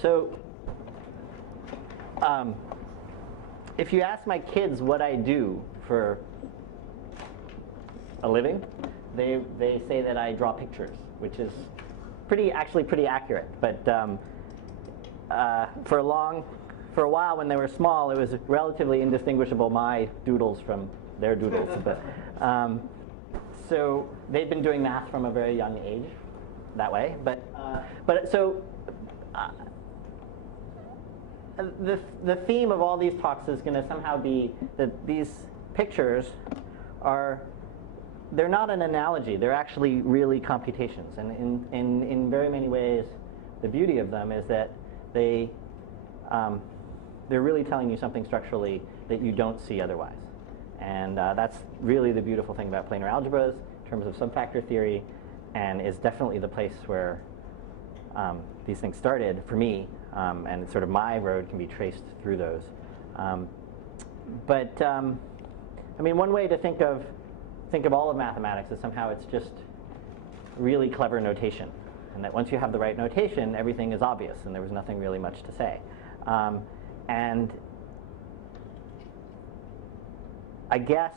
So if you ask my kids what I do for a living, they say that I draw pictures, which is actually pretty accurate. But for a while when they were small, it was relatively indistinguishable, my doodles from their doodles. But, so they've been doing math from a very young age that way. But the theme of all these talks is going to somehow be that these pictures they're not an analogy. They're actually really computations. And in very many ways, the beauty of them is that they're really telling you something structurally that you don't see otherwise. And that's really the beautiful thing about planar algebras in terms of subfactor theory, and is definitely the place where these things started for me. And sort of my road can be traced through those. I mean, one way to think of all of mathematics is somehow it's just really clever notation, and that once you have the right notation, everything is obvious, and there was nothing really much to say. And I guess,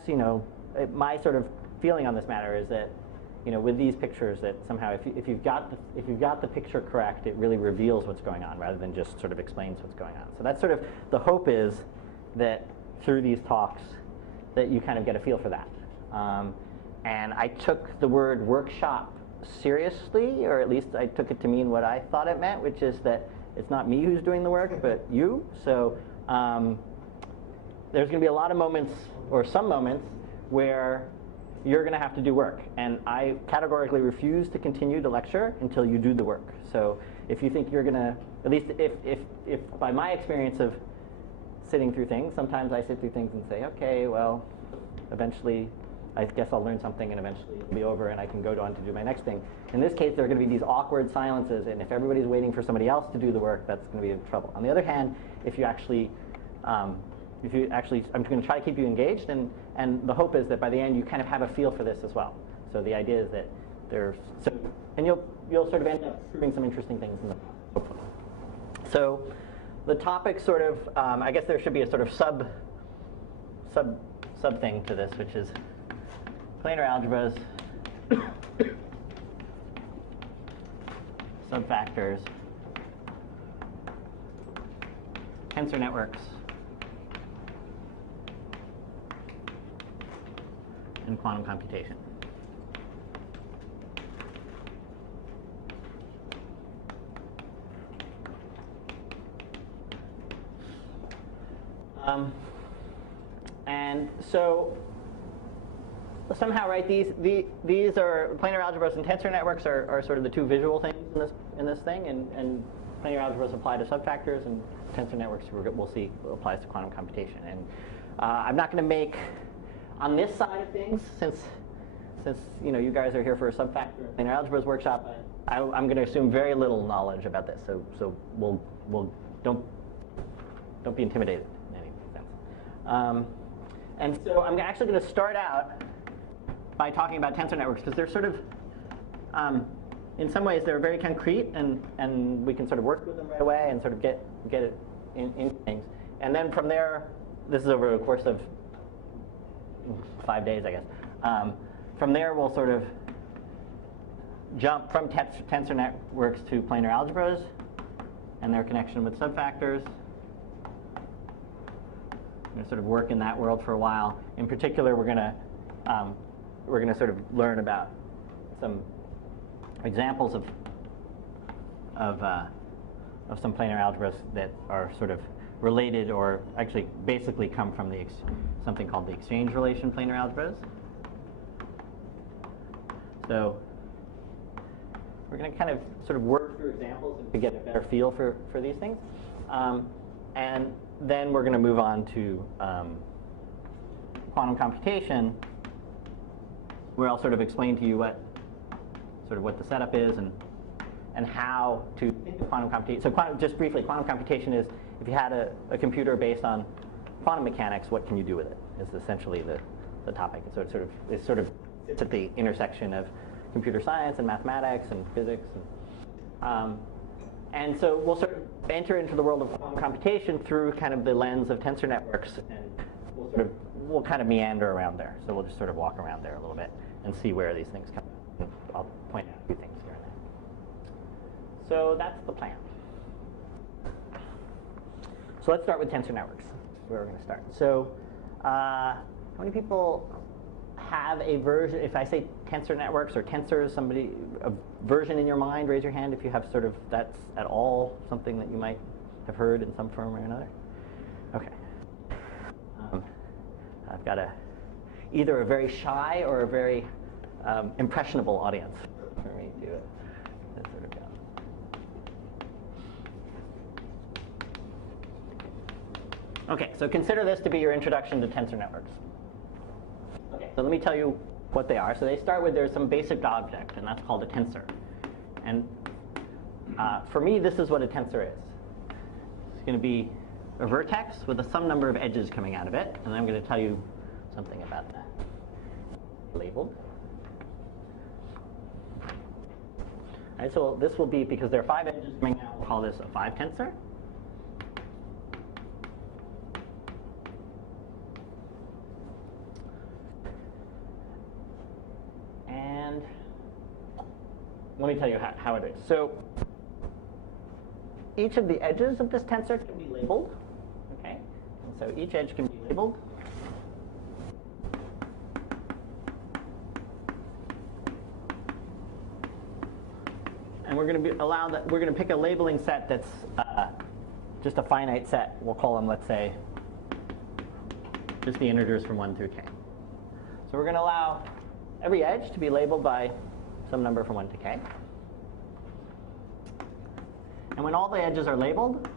my sort of feeling on this matter is that, with these pictures, that somehow if you've got the picture correct, it really reveals what's going on rather than just sort of explains what's going on. So that's sort of the hope, is that through these talks that you kind of get a feel for that. And I took the word workshop seriously, or at least I took it to mean what I thought it meant, which is that it's not me who's doing the work, but you. So there's going to be a lot of moments, or some moments, where you're going to have to do work. And I categorically refuse to continue to lecture until you do the work. So if you think you're going to, at least if by my experience of sitting through things, sometimes I sit through things and say, okay, well, eventually I guess I'll learn something, and eventually it'll be over and I can go on to do my next thing. In this case, there are going to be these awkward silences, and if everybody's waiting for somebody else to do the work, that's going to be in trouble. On the other hand, if you actually, I'm going to try to keep you engaged, and the hope is that by the end you kind of have a feel for this as well. So the idea is that and you'll sort of end up proving some interesting things in the hopefully. So the topic sort of, I guess there should be a sort of sub thing to this, which is planar algebras, subfactors, tensor networks, and quantum computation. And so somehow, right, these are planar algebras and tensor networks are sort of the two visual things in this thing, and planar algebras apply to subfactors, and tensor networks we'll see applies to quantum computation. And I'm not going to make, on this side of things, since you guys are here for a subfactor planar algebras workshop, I'm going to assume very little knowledge about this. So we'll don't be intimidated in any sense. And so I'm actually going to start out by talking about tensor networks, because they're sort of, in some ways, they're very concrete, and we can sort of work with them right away and sort of get it in things. And then from there, this is over a course of 5 days, I guess. From there, we'll sort of jump from tensor networks to planar algebras and their connection with subfactors. We're going to sort of work in that world for a while. In particular, we're going to sort of learn about some examples of some planar algebras that are sort of related, or actually basically come from something called the exchange relation planar algebras. So we're going to kind of sort of work through examples to get a better feel for these things. And then we're going to move on to quantum computation, where I'll sort of explain to you what the setup is and how to think of quantum computation. So just briefly, quantum computation is, if you had a computer based on quantum mechanics, what can you do with it? Is essentially the topic. So it sort of sits at the intersection of computer science and mathematics and physics. And so we'll sort of enter into the world of computation through kind of the lens of tensor networks, and we'll kind of meander around there. So we'll just sort of walk around there a little bit and see where these things come. I'll point out a few things here and there. So that's the plan. So let's start with tensor networks. That's where we're going to start. So how many people have a version? If I say tensor networks or tensors, somebody a version in your mind, raise your hand if you have sort of that's at all something that you might have heard in some form or another. Okay. I've got either a very shy or a very impressionable audience for me to sort of go. Okay, so consider this to be your introduction to tensor networks. Okay, so let me tell you what they are. So they start with there's some basic object, and that's called a tensor. And for me, this is what a tensor is. It's going to be a vertex with some number of edges coming out of it, and I'm going to tell you something about that. Labeled. All right, so this will be, because there are 5 edges coming out, we'll call this a 5 tensor. And let me tell you how it is. So each of the edges of this tensor can be labeled. Okay, and so each edge can be labeled. And we're going to we're going to pick a labeling set that's just a finite set. We'll call them, let's say, just the integers from 1 through k. So we're going to allow every edge to be labeled by some number from 1 to k. And when all the edges are labeled,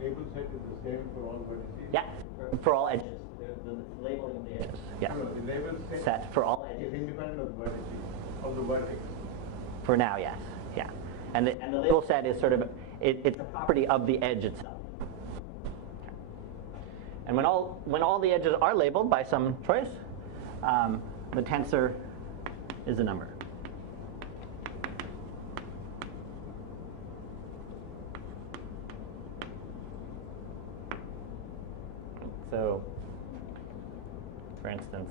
Label set is the same for all vertices? Yeah, for all edges. The labeling of the edges. Yeah. No, the label set for all edges is independent of the vertices, of the vertex. For now, yes. Yeah. And the label set is sort of it's a property of the edge itself. And when all the edges are labeled by some choice, the tensor is a number. So, for instance,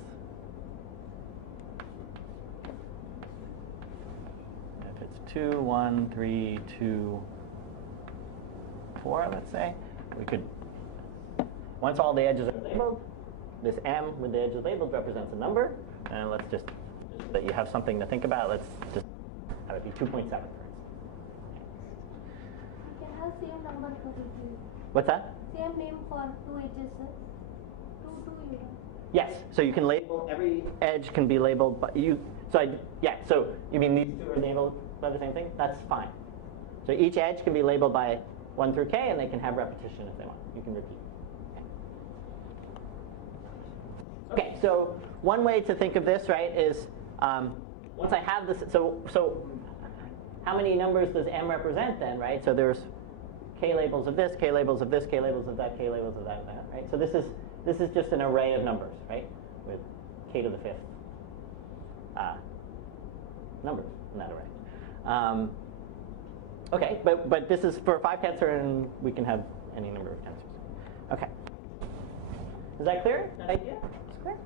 if it's 2, 1, 3, 2, 4, let's say, we could, once all the edges are labeled, this m with the edges labeled represents a number, and let's just so that you have something to think about, let's just have it be 2.7, for instance. You can have same number for each. What's that? Same name for 2 edges, sir. 2, you know. Yes, so you can label, every edge can be labeled by you. So so you mean these two are labeled by the same thing? That's fine. So each edge can be labeled by 1 through k, and they can have repetition if they want. You can repeat. Okay, so one way to think of this, right, is once I have this, so how many numbers does m represent then, right? So there's k labels of this, k labels of this, k labels of that, k labels of that, right? So this is just an array of numbers, right, with k to the 5th numbers in that array. Okay, but this is for a 5 tensor, and we can have any number of tensors. Okay, is that clear? That idea? It's clear.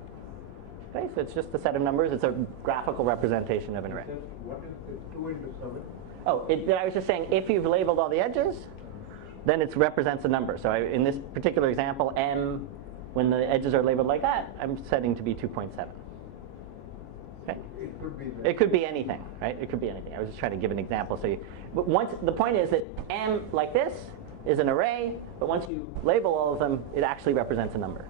Okay, so it's just a set of numbers. It's a graphical representation of an array. What is 2 into 7? Oh, I was just saying, if you've labeled all the edges, then it represents a number. So in this particular example, m, when the edges are labeled like that, I'm setting to be 2.7. Okay? It could be that. It could be anything, right? It could be anything. I was just trying to give an example. So the point is that m, like this, is an array, but once you label all of them, it actually represents a number.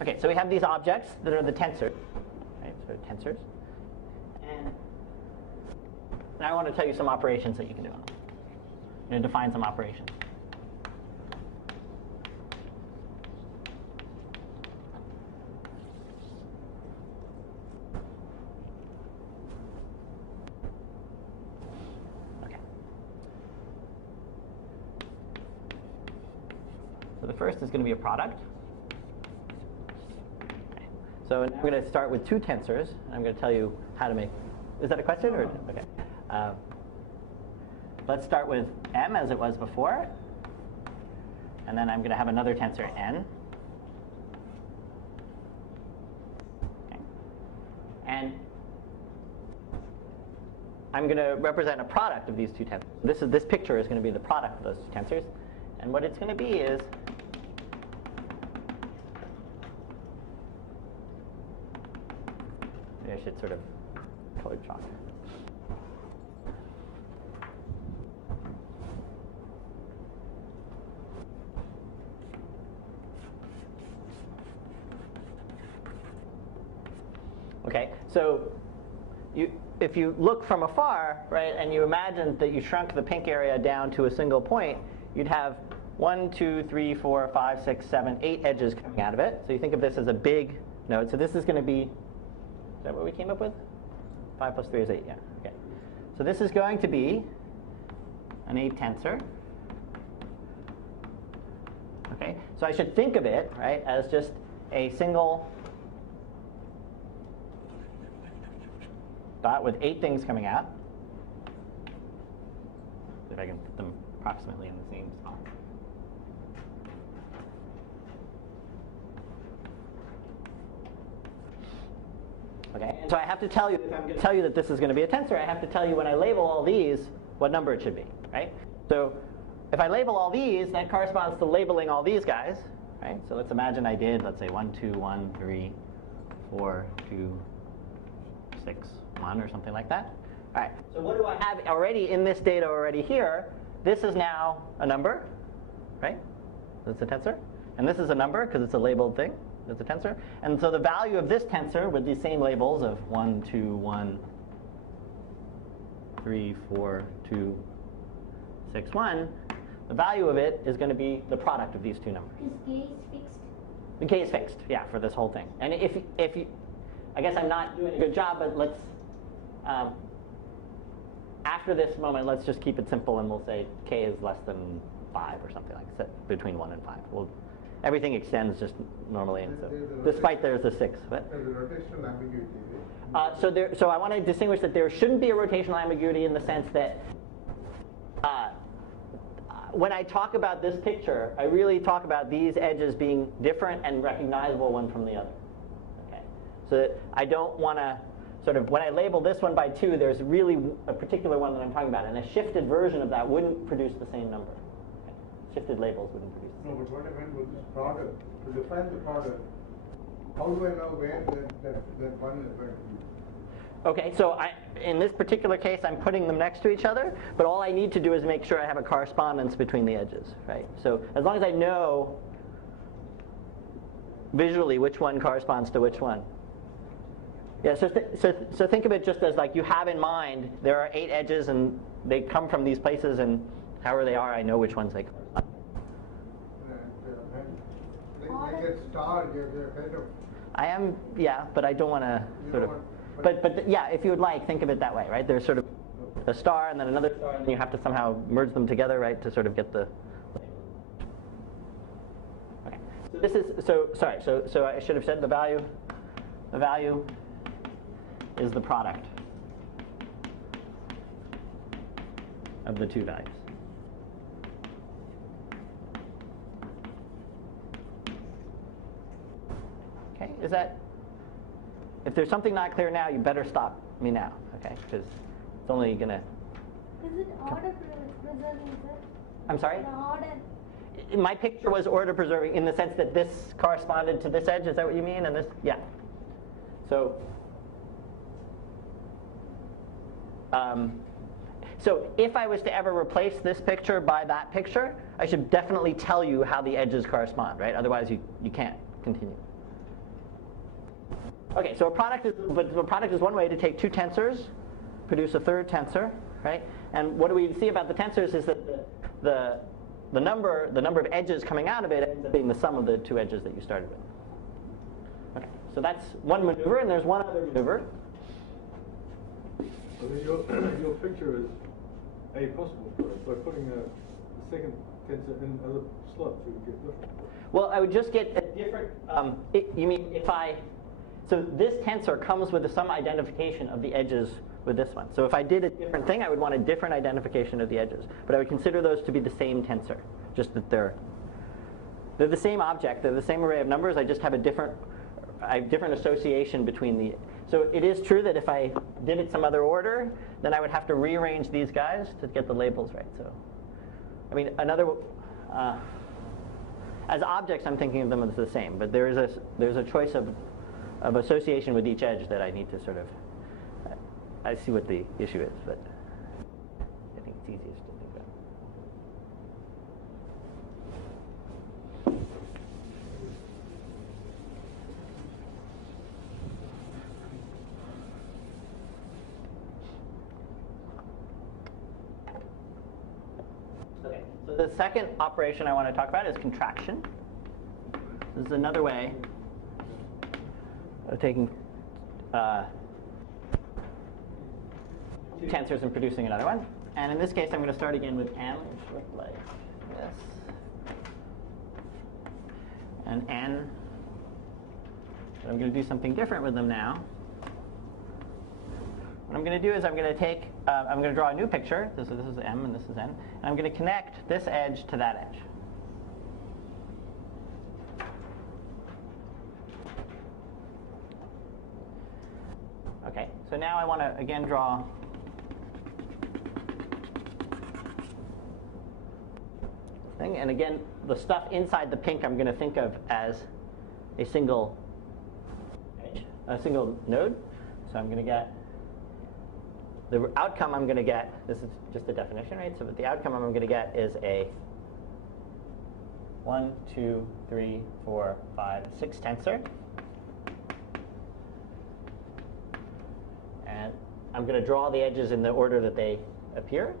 Okay, so we have these objects that are the tensors, right? So tensors, and now I want to tell you some operations that you can do on them. I'm going to define some operations. first is going to be a product. Okay. So now I'm going to start with two tensors. I'm going to tell you how to make. Is that a question or okay? Let's start with m as it was before, and then I'm going to have another tensor n. Okay. And I'm going to represent a product of these two tensors. This picture is going to be the product of those two tensors. And what it's going to be is maybe I should sort of color chalk. Okay, so if you look from afar, right, and you imagine that you shrunk the pink area down to a single point, you'd have 1, 2, 3, 4, 5, 6, 7, 8 edges coming out of it. So you think of this as a big node. So this is going to be, is that what we came up with? 5 plus 3 is 8, yeah. Okay. So this is going to be an 8 tensor. Okay. So I should think of it, right, as just a single dot with 8 things coming out. See if I can put them approximately in the same spot. Okay, and so I have to tell you, if I'm going to tell you that this is going to be a tensor, I have to tell you when I label all these what number it should be, right? So if I label all these, that corresponds to labeling all these guys, right? So let's imagine I did, let's say 1, 2, 1, 3, 4, 2, 6, 1, or something like that. All right, so what do I have already in this data already here? This is now a number, right? That's a tensor. And this is a number because it's a labeled thing. That's a tensor. And so the value of this tensor with these same labels of 1, 2, 1, 3, 4, 2, 6, 1, the value of it is going to be the product of these two numbers. Is k is fixed? The k is fixed, yeah, for this whole thing. And if you, I guess I'm not doing a good job, but let's, after this moment, let's just keep it simple and we'll say k is less than 5 or something like that, between 1 and 5. Everything extends just normally, and so, despite there's a 6. But, There's a rotational ambiguity. so I want to distinguish that there shouldn't be a rotational ambiguity in the sense that when I talk about this picture, I really talk about these edges being different and recognizable one from the other. Okay, so that I don't want to sort of, when I label this one by 2, there's really a particular one that I'm talking about, and a shifted version of that wouldn't produce the same number. Okay. Shifted labels wouldn't produce the same. No, but what I meant was this product. To define the product, how do I know where that one is going to be? Okay, so in this particular case, I'm putting them next to each other, but all I need to do is make sure I have a correspondence between the edges, right? So as long as I know visually which one corresponds to which one. Yeah, so think of it just as like you have in mind, there are 8 edges and they come from these places, and however they are, I know which ones they correspond. They get starred, they're kind of... I am, yeah, but I don't want to sort of... But yeah, if you would like, think of it that way, right? There's sort of a star and then another star, and then you have to somehow merge them together, right, to sort of get the... Okay. So this is, so I should have said the value is the product of the two values. Okay, is that... If there's something not clear now, you better stop me now, okay? Because it's only going to... Is it order preserving, sir? I'm sorry? The order. My picture was order preserving in the sense that this corresponded to this edge. Is that what you mean? And this, yeah. So, so if I was to ever replace this picture by that picture, I should definitely tell you how the edges correspond, right? Otherwise, you can't continue. Okay, so a product is one way to take two tensors, produce a third tensor, right? And what do we see about the tensors is that the number of edges coming out of it ends up being the sum of the two edges that you started with. Okay, so that's one maneuver, and there's one other maneuver. Well, your picture is A possible for us by putting the second tensor in other slots, you would get different. Well, I would just get a different, you mean if so this tensor comes with some identification of the edges with this one. So if I did a different thing, I would want a different identification of the edges. But I would consider those to be the same tensor, just that they're the same object, they're the same array of numbers, I just have a different association between the. So it is true that if I did it some other order, then I would have to rearrange these guys to get the labels right. So, I mean, as objects, I'm thinking of them as the same, but there's a choice of association with each edge that I need to sort of. I see what the issue is, but I think it's easiest to think about. Okay, so the second operation I want to talk about is contraction. This is another way of taking two tensors and producing another one. And in this case, I'm going to start again with n, which looks like this. And n. So I'm going to do something different with them now. What I'm going to do is I'm going to draw a new picture. This is m and this is n. And I'm going to connect this edge to that edge. Okay, so now I want to again draw thing. And again, the stuff inside the pink I'm going to think of as a single edge, a single node. So I'm going to get the outcome I'm going to get. This is just a definition, right? So the outcome I'm going to get is a 1, 2, 3, 4, 5, 6 tensor. And I'm going to draw the edges in the order that they appear.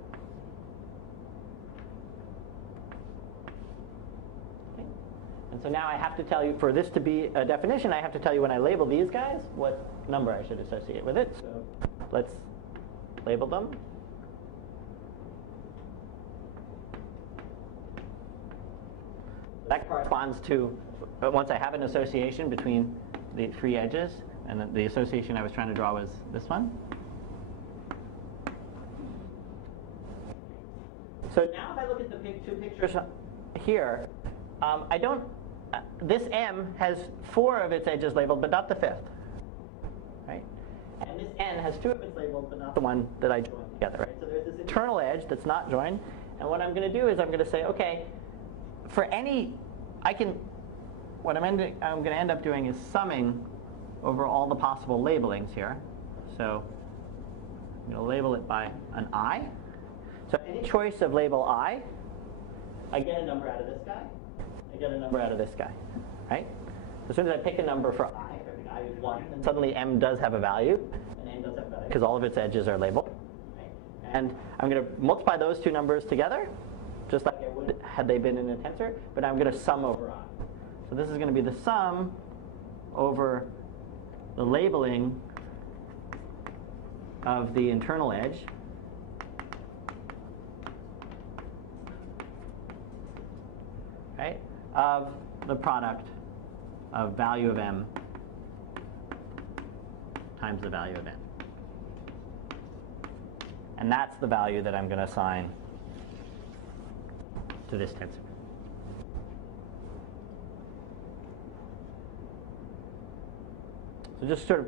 Okay. And so now I have to tell you, for this to be a definition, I have to tell you when I label these guys, what number I should associate with it. So let's label them. That corresponds to, once I have an association between the three edges, and the association I was trying to draw was this one. So now if I look at the two pictures here, this M has 4 of its edges labeled, but not the 5th. Right? And this N has 2 of its labeled, but not the one that I joined together. Right? So there's this internal edge that's not joined. And what I'm going to do is I'm going to say, okay, for any, what I'm going to end up doing is summing over all the possible labelings here. So I'm going to label it by an I. So any choice of label I get a number out of this guy. I get a number out of this guy. Right? So as soon as I pick a number for I, if I pick I is 1, then suddenly M does have a value. And N does have a value because all of its edges are labeled. Right? And I'm going to multiply those two numbers together, just like I would had they been in a tensor, but I'm going to sum over I. So this is going to be the sum over the labeling of the internal edge right, of the product of value of m times the value of n. And that's the value that I'm going to assign to this tensor. So just sort of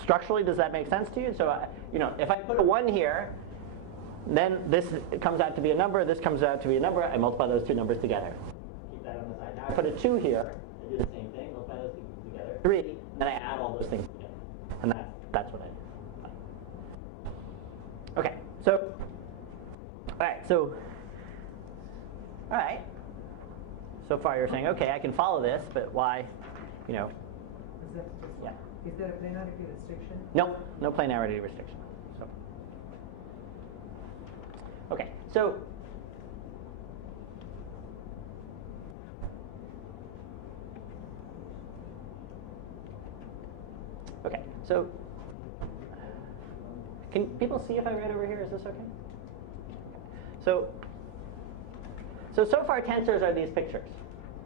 structurally, does that make sense to you? So, if I put a 1 here, then this comes out to be a number, this comes out to be a number, I multiply those two numbers together. Keep that on the side. Now I put a 2 here, I do the same thing, multiply those two together. 3, and then I add all those things together. And that's what I do. Okay, so, all right. So far you're saying, okay, I can follow this, but why, Yeah. Is there a planarity restriction? No, no planarity restriction. So, okay, so can people see if I write over here? Is this okay? So so far tensors are these pictures,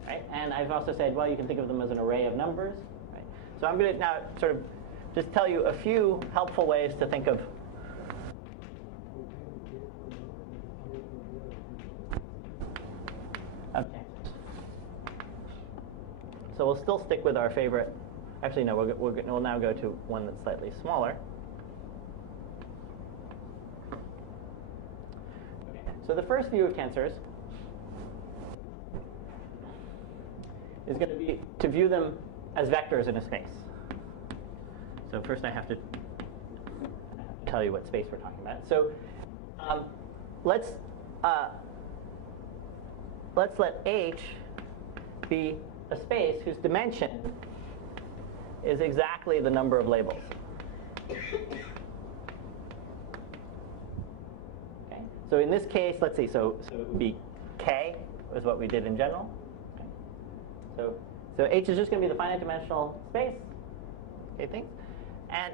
right? And I've also said, well, you can think of them as an array of numbers, right? So I'm going to now sort of just tell you a few helpful ways to think of tensors. So we'll still stick with our favorite. Actually, no, we'll now go to one that's slightly smaller. Okay. So the first view of tensors is going to be to view them as vectors in a space. So first I have to tell you what space we're talking about. So let's let H be a space whose dimension is exactly the number of labels. Okay. So in this case, let's see. So it would be K is what we did in general. Okay. So H is just going to be the finite dimensional space. Okay, things. And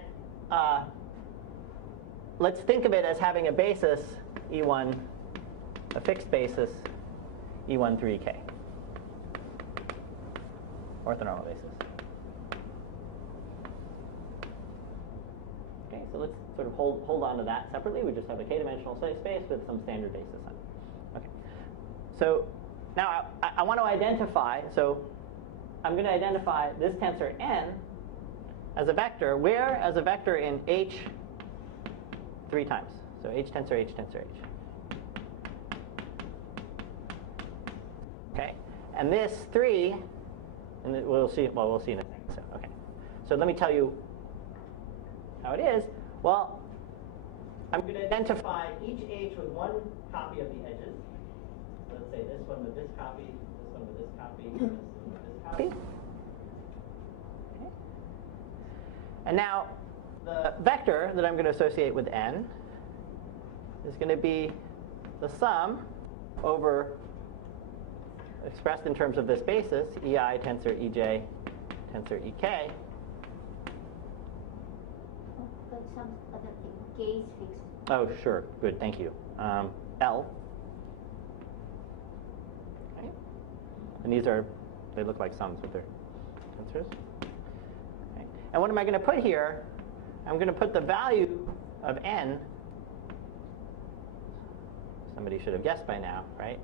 let's think of it as having a basis E1, a fixed basis E1 through Ek. Orthonormal basis. Okay, so let's sort of hold on to that separately. We just have a k-dimensional space with some standard basis on it. Okay. So now I want to identify, so I'm going to identify this tensor n as a vector, where as a vector in H 3 times. So H tensor, H tensor, H. Okay, and this 3, and we'll see in a second. So, okay, so let me tell you how it is. Well, I'm going to identify each H with one copy of the edges. So let's say this one with this copy, this one with this copy, this one with this copy. Okay. And now the vector that I'm going to associate with n is going to be the sum over, expressed in terms of this basis, EI tensor EJ tensor EK. But some other thing, K is fixed. Oh, sure. Good. Thank you. L. Okay. And these are, they look like sums with their tensors. Okay. And what am I going to put here? I'm going to put the value of n. Somebody should have guessed by now, right?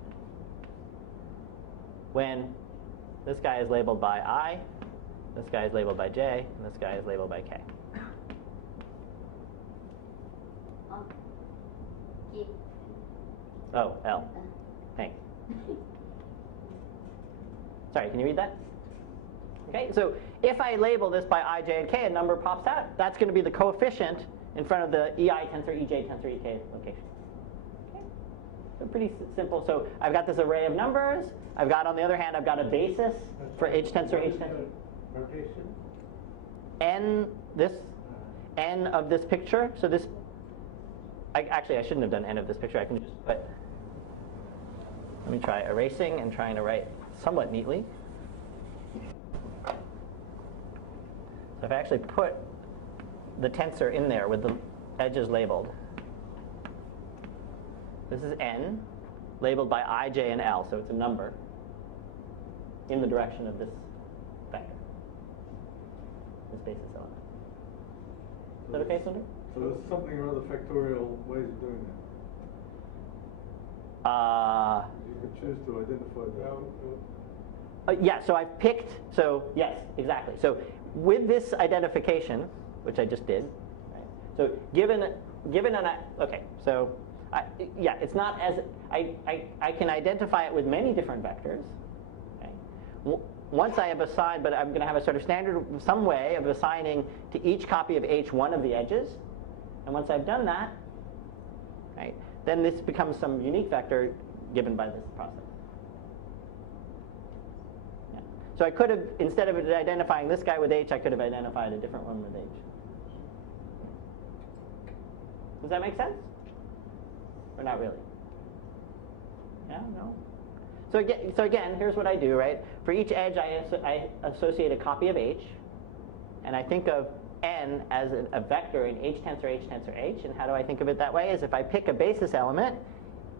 When this guy is labeled by I, this guy is labeled by J, and this guy is labeled by K. K. Oh, L. Thanks. Sorry, can you read that? Okay, so if I label this by I, J, and K, a number pops out. That's going to be the coefficient in front of the EI tensor, EJ tensor, EK location. Okay, so pretty simple. So I've got this array of numbers. I've got, on the other hand, I've got a basis for H tensor, H tensor. N of this picture. So this, actually I shouldn't have done N of this picture. I can just put, let me try erasing and trying to write somewhat neatly. So if I actually put the tensor in there with the edges labeled, this is n, labeled by I, J, and L, so it's a number in the direction of this vector, this basis element. Is that okay, Sundar? So there's something or other factorial ways of doing that. You could choose to identify that. Yeah, so I've picked, so yes, exactly. So with this identification, which I just did, right? So given an, okay, so yeah, it's not as, I can identify it with many different vectors. Okay? Once I have assigned, but I'm going to have a sort of standard, some way of assigning to each copy of H one of the edges. And once I've done that, right, then this becomes some unique vector given by this process. Yeah. So I could have, instead of identifying this guy with H, I could have identified a different one with H. Does that make sense? Or not really? Yeah, no? So again, here's what I do, right? For each edge, I associate a copy of H, and I think of n as a vector in H tensor, H tensor, H. And how do I think of it that way? Is if I pick a basis element,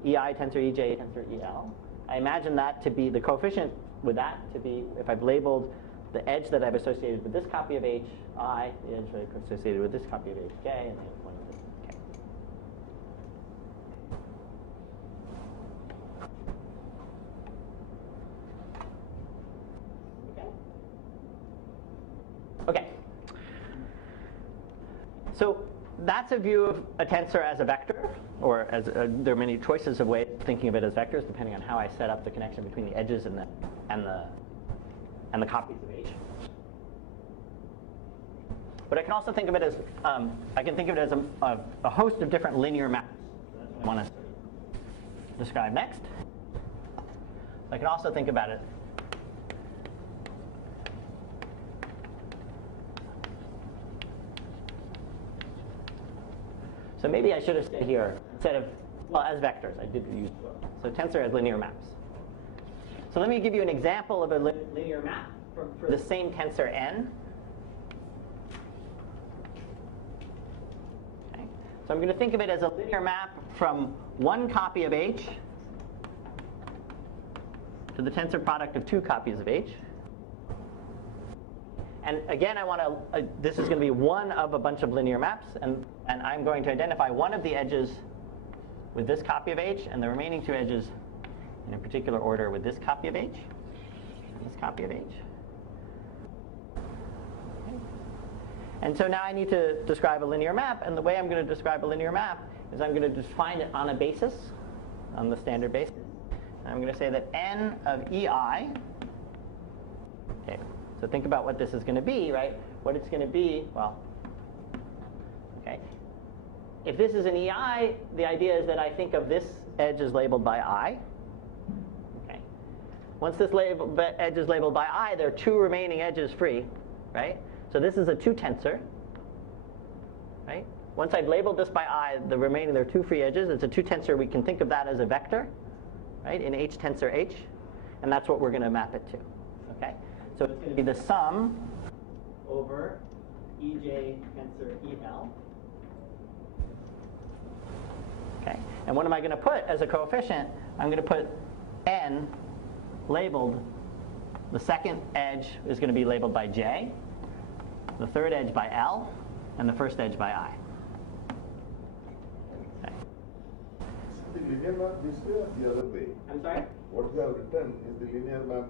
EI tensor, EJ tensor, EL, I imagine that to be the coefficient with that to be, if I've labeled the edge that I've associated with this copy of h, I, the edge that I've associated with this copy of h, j, and the other one with k. Okay. So that's a view of a tensor as a vector, or as there are many choices of ways of thinking of it as vectors, depending on how I set up the connection between the edges and the copies of h. But I can also think of it as a host of different linear maps. So that's what I want to describe next. I can also think about it so maybe I should have said here, instead of, well, as vectors, I did use both. So tensor as linear maps. So let me give you an example of a linear map for the same tensor n. Okay. So I'm going to think of it as a linear map from one copy of h to the tensor product of two copies of h. And again, I want to, this is going to be one of a bunch of linear maps, and I'm going to identify one of the edges with this copy of h, and the remaining two edges in a particular order with this copy of h, and this copy of h. Okay. And so now I need to describe a linear map, and the way I'm going to describe a linear map is I'm going to define it on a basis, on the standard basis. And I'm going to say that n of ei, okay, so think about what this is going to be, right? What it's going to be, well, okay. If this is an EI, the idea is that I think of this edge as labeled by I. Okay. Once this edge is labeled by I, there are two remaining edges free, right? So this is a 2 tensor, right? Once I've labeled this by I, there are two free edges. It's a 2 tensor. We can think of that as a vector, right, in H tensor H. And that's what we're going to map it to, okay? So it's going to be the sum over EJ tensor EL. Okay. And what am I going to put as a coefficient? I'm going to put n labeled. The second edge is going to be labeled by j, the third edge by L, and the first edge by I. Okay. The linear map this way or the other way? I'm sorry? What you have written is the linear map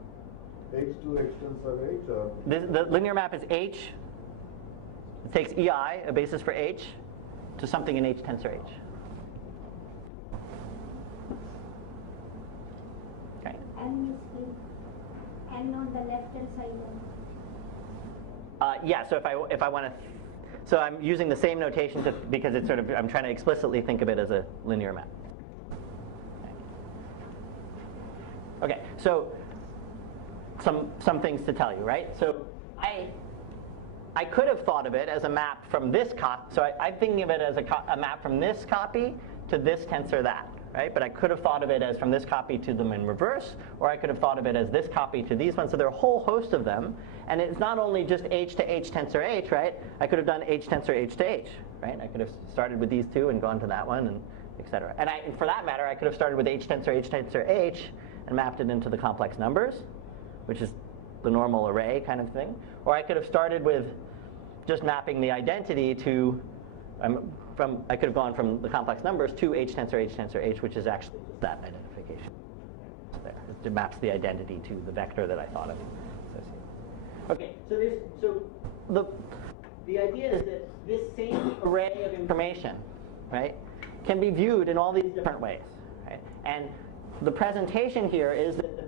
H to H tensor H, or? The linear map is H. It takes EI, a basis for H, to something in H tensor H. Okay. N is N on the left hand side. Yeah. So if I want to, so I'm using the same notation because it's sort of, I'm trying to explicitly think of it as a linear map. Okay. So some things to tell you, right? So I could have thought of it as a map from this copy. So I'm thinking of it as a map from this copy to this tensor that, right? But I could have thought of it as from this copy to them in reverse, or I could have thought of it as this copy to these ones. So there are a whole host of them. And it's not only just H to H tensor H, right? I could have done H tensor H to H, right? I could have started with these two and gone to that one, and et cetera. And for that matter, I could have started with H tensor H and mapped it into the complex numbers, which is the normal array kind of thing. Or I could have started with just mapping the identity to, I could have gone from the complex numbers to H tensor H, which is actually that identification. So there, it maps the identity to the vector that I thought of. Okay, so the idea is that this same array of information, right, can be viewed in all these different ways, right? And the presentation here is that the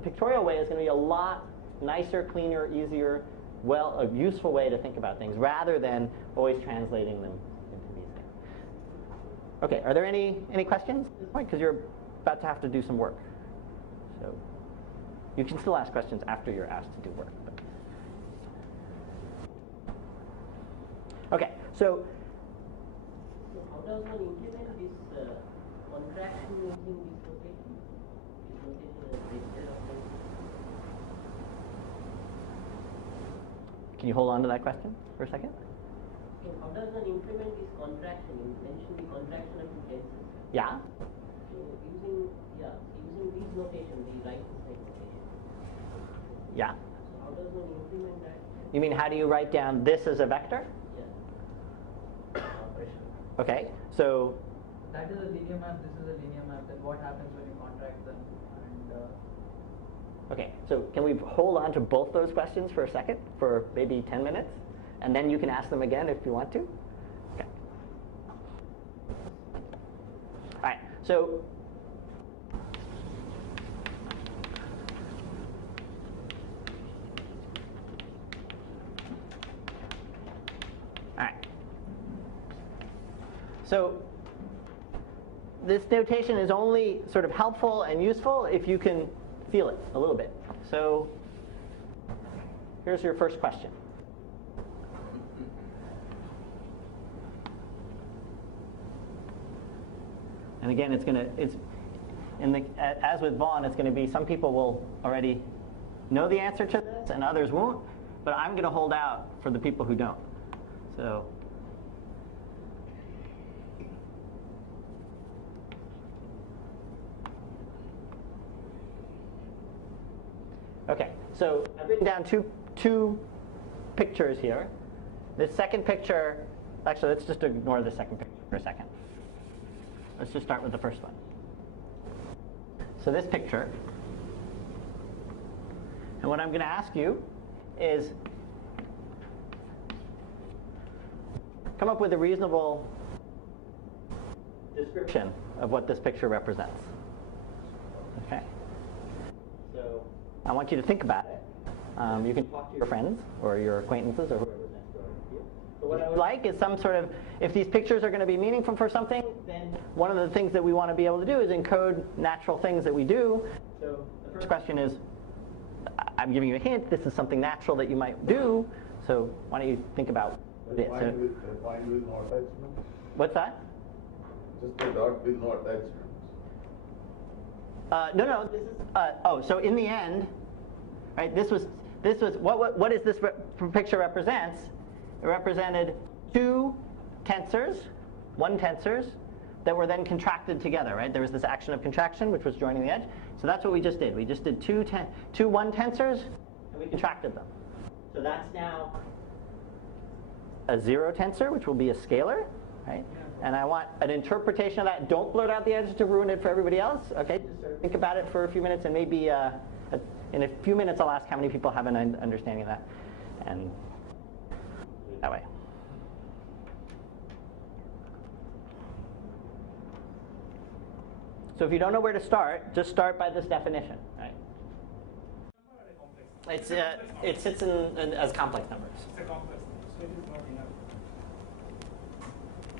pictorial way is going to be a lot nicer, cleaner, easier, a useful way to think about things rather than always translating them into these things. Okay, are there any questions at this point? Because you're about to have to do some work. So you can still ask questions after you're asked to do work. Okay, so how does one implement this contraction using this notation? This notation as instead of can you hold on to that question for a second? so how does one implement this contraction? You mentioned the contraction of the tensors. Yeah? So using using these notation, the right side notation. Yeah. So how does one implement that? You mean how do you write down this as a vector? Yeah. Operation. Okay. So That is a linear map, this is a linear map, then what happens when you contract them? And okay. So can we hold on to both those questions for a second, for maybe 10 minutes, and then you can ask them again if you want to. Okay. All right. So. All right. So this notation is only sort of helpful and useful if you can feel it a little bit. So here's your first question. And again, as with Vaughn, it's going to be some people will already know the answer to this and others won't, but I'm going to hold out for the people who don't. So okay, so I've written down two pictures here. This second picture, actually let's just ignore the second picture for a second. Let's just start with the first one. So this picture, and what I'm going to ask you is come up with a reasonable description of what this picture represents. Okay? So I want you to think about it. You can talk to your friends or your acquaintances or whoever's next door to you. But what I would like is some sort of, if these pictures are going to be meaningful for something, then one of the things that we want to be able to do is encode natural things that we do. So the first question is, I'm giving you a hint, this is something natural that you might do, so why don't you think about what it is. Find with no attachment? What's that? Just a dot with no attachment. No, this is, so in the end, right, this was what is this picture represents? It represented two tensors, one tensors, that were then contracted together, right? There was this action of contraction, which was joining the edge. So that's what we just did. We just did two one tensors, and we contracted them. So that's now a zero tensor, which will be a scalar, right? And I want an interpretation of that. Don't blurt out the edge to ruin it for everybody else, okay? Just sort of think about it for a few minutes, and maybe in a few minutes I'll ask how many people have an understanding of that, and do it that way. So if you don't know where to start, just start by this definition, right? It sits in as complex numbers. It's a complex number, so it is not enough.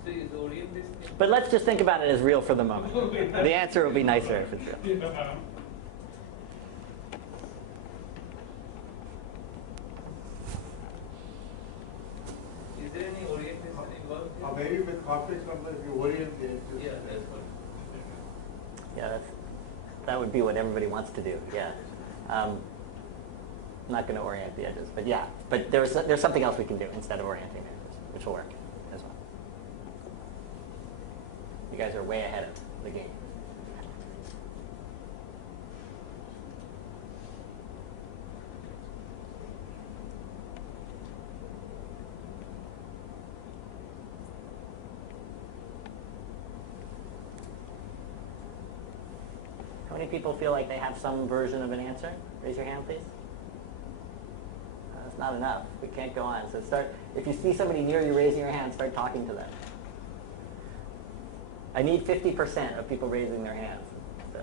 So is orient this thing? But let's just think about it as real for the moment. The answer will be nicer if it's real. Is there any orientation involved? Maybe with complex numbers, you orient the edges. Yeah, that's what. Yeah, that would be what everybody wants to do. Yeah, I'm not going to orient the edges, but yeah, but there's something else we can do instead of orienting the edges, which will work as well. You guys are way ahead of the game. How many people feel like they have some version of an answer? Raise your hand, please. That's not enough. We can't go on. So start. If you see somebody near you raising your hand, start talking to them. I need 50% of people raising their hands. So.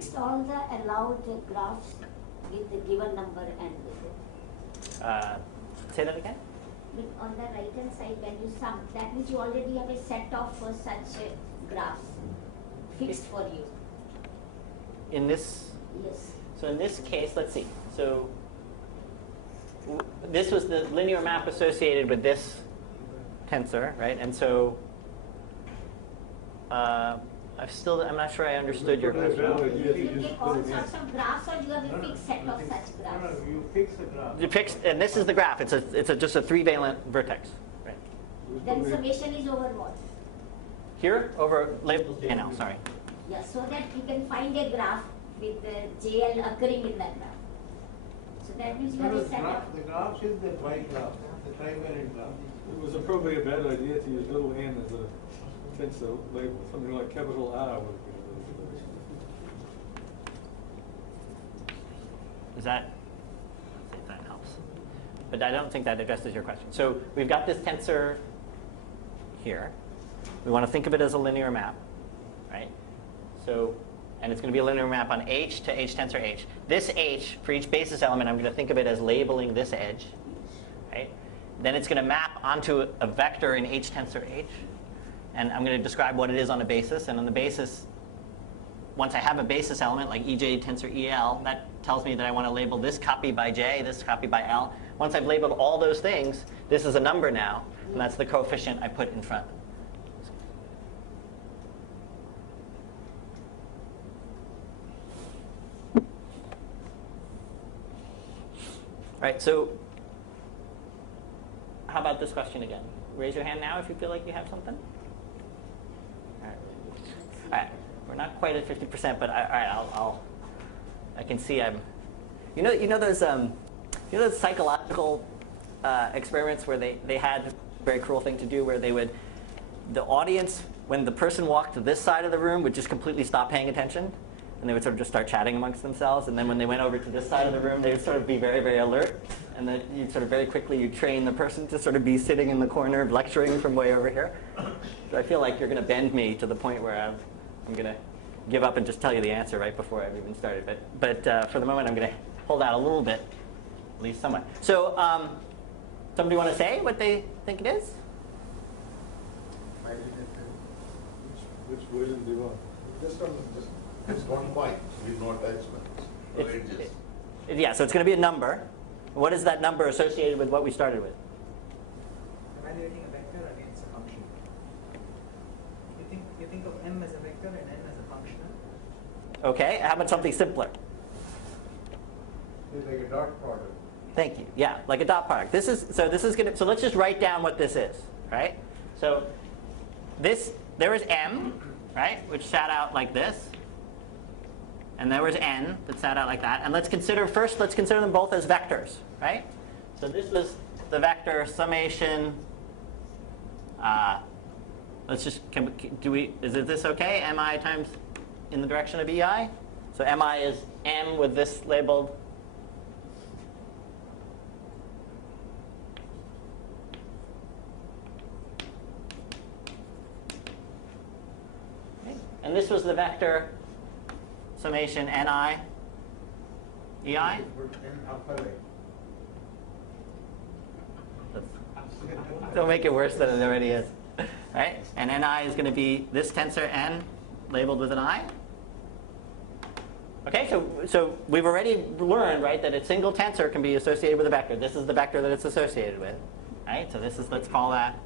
fixed all the allowed graphs with the given number and with it? Say that again? On the right hand side when you sum, that means you already have a set of such graphs fixed for you. In this, Yes. so in this case, let's see. So this was the linear map associated with this tensor, right? And so I'm not sure I understood your question. You take all sorts of graphs, or you have a fixed set of such graphs? You fix the graph. You fix, and this is the graph. It's just a 3-valent vertex, right? Then summation is over what? Here over labeled JNL. Sorry. Yeah, so that you can find a graph with the JL occurring in that graph. So that means you have a set of. The graph is the graph, the trivalent graph. It was probably a bad idea to use little n as a tensor label. Something like capital R would have been a little bit. Is that? Let's see if that helps. But I don't think that addresses your question. So we've got this tensor here. We want to think of it as a linear map, right? So, and it's going to be a linear map on H to H tensor H. This H, for each basis element, I'm going to think of it as labeling this edge, right? Then it's going to map onto a vector in H tensor H. And I'm going to describe what it is on a basis. And on the basis, once I have a basis element like EJ tensor EL, that tells me that I want to label this copy by J, this copy by L. Once I've labeled all those things, this is a number now. And that's the coefficient I put in front. Right, so how about this question again? Raise your hand now if you feel like you have something. All right, we're not quite at 50%, but all right, I can see I'm. You know those psychological experiments where they had a very cruel thing to do, where the audience, when the person walked to this side of the room, would just completely stop paying attention. And they would sort of just start chatting amongst themselves. And then when they went over to this side of the room, they would sort of be very, very alert. And then you'd sort of very quickly, you train the person to sort of be sitting in the corner lecturing from way over here. So I feel like you're going to bend me to the point where I'm going to give up and just tell you the answer right before I've even started. But for the moment, I'm going to hold out a little bit, at least somewhat. So somebody want to say what they think it is? Which version do you want? Just 1 point with no attachments, no edges. Yeah, so it's going to be a number. What is that number associated with what we started with? Evaluating a vector against a function. You think of m as a vector and n as a functional. Okay, how about something simpler? It's like a dot product. Thank you. Yeah, like a dot product. So let's just write down what this is, right? So there is m, right, which sat out like this. And there was n that sat out like that. And let's consider them both as vectors, right? So this was the vector summation. Let's just, is this okay? Mi times in the direction of ei? So mi is m with this labeled. Okay. And this was the vector summation ni ei. Don't make it worse than it already is. Right? And ni is going to be this tensor n labeled with an I. Okay, so we've already learned, right, that a single tensor can be associated with a vector. This is the vector that it's associated with. Right? So let's call that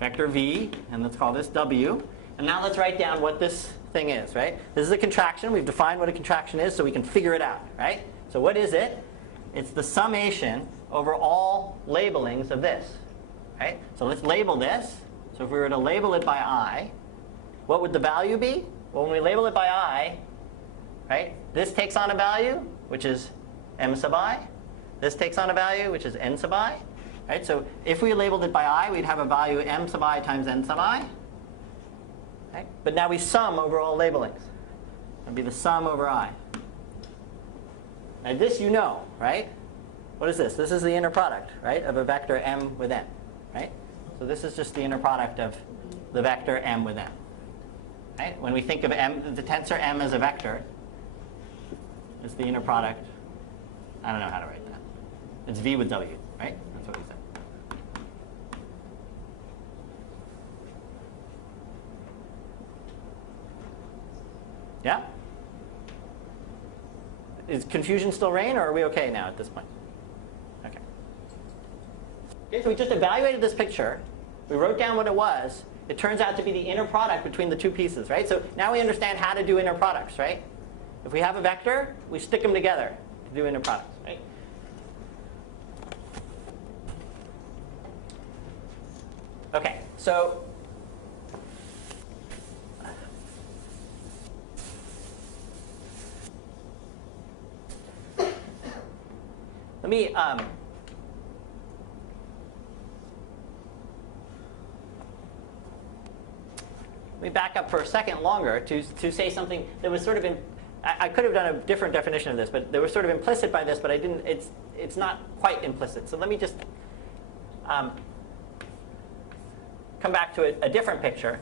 vector v, and let's call this w. And now let's write down what this thing is, right? This is a contraction. We've defined what a contraction is so we can figure it out, right? So what is it? It's the summation over all labelings of this, right? So let's label this. So if we were to label it by I, what would the value be? Well, when we label it by I, right, this takes on a value, which is m sub I. This takes on a value, which is n sub I. Right? So if we labeled it by I, we'd have a value m sub I times n sub I. Right? But now we sum over all labelings. It'll be the sum over I. Now this you know, right? What is this? This is the inner product, right, of a vector m with n, right? So this is just the inner product of the vector m with n. Right? When we think of m, the tensor m as a vector, It's the inner product. I don't know how to write that. It's V with W, right? That's what we said. Yeah? Is confusion still reign, or are we okay now at this point? Okay. Okay, so we just evaluated this picture. We wrote down what it was. It turns out to be the inner product between the two pieces, right? So now we understand how to do inner products, right? If we have a vector, we stick them together to do inner products, right? Okay, so let me back up for a second longer to say something that was sort of in. I could have done a different definition of this, but they were sort of implicit by this, but I didn't. It's not quite implicit. So let me just come back to a different picture.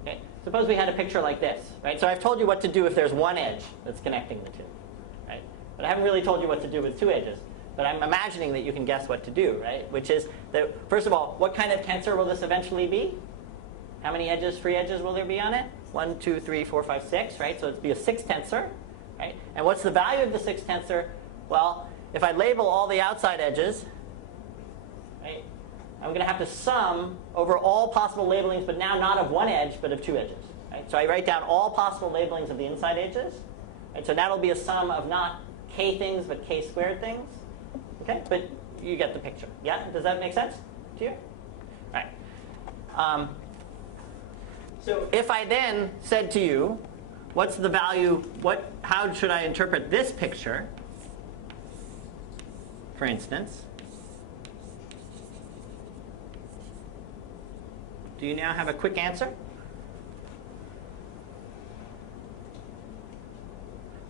Okay. Suppose we had a picture like this, right? So I've told you what to do if there's one edge that's connecting the two, right? But I haven't really told you what to do with two edges. But I'm imagining that you can guess what to do, right? Which is that, first of all, what kind of tensor will this eventually be? How many edges, free edges, will there be on it? 1, 2, 3, 4, 5, 6, right? So it'd be a 6 tensor, right? And what's the value of the 6 tensor? Well, if I label all the outside edges, right, I'm going to have to sum over all possible labelings, but now not of one edge, but of two edges. Right? So I write down all possible labelings of the inside edges. Right? So that'll be a sum of not k things, but k squared things. Okay, but you get the picture. Yeah, does that make sense to you? All right. So if I then said to you, what's the value? How should I interpret this picture? For instance, do you now have a quick answer?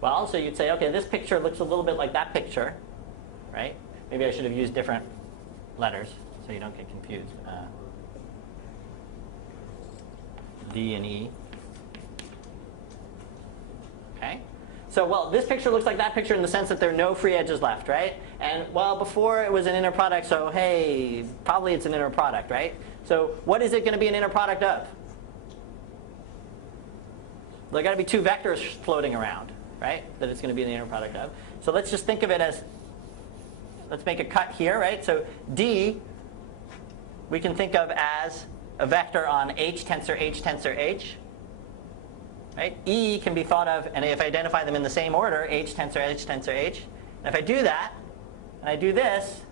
Well, so you'd say, okay, this picture looks a little bit like that picture, right? Maybe I should have used different letters so you don't get confused. D and E. Okay. So, well, this picture looks like that picture in the sense that there are no free edges left, right? And, well, before it was an inner product, so, hey, probably it's an inner product, right? So what is it going to be an inner product of? There got to be two vectors floating around, right, that it's going to be an inner product of. So let's just think of it as, let's make a cut here, right? So D, we can think of as a vector on H tensor H tensor H. Right? E can be thought of, and if I identify them in the same order, H tensor H tensor H. And if I do that, and I do this,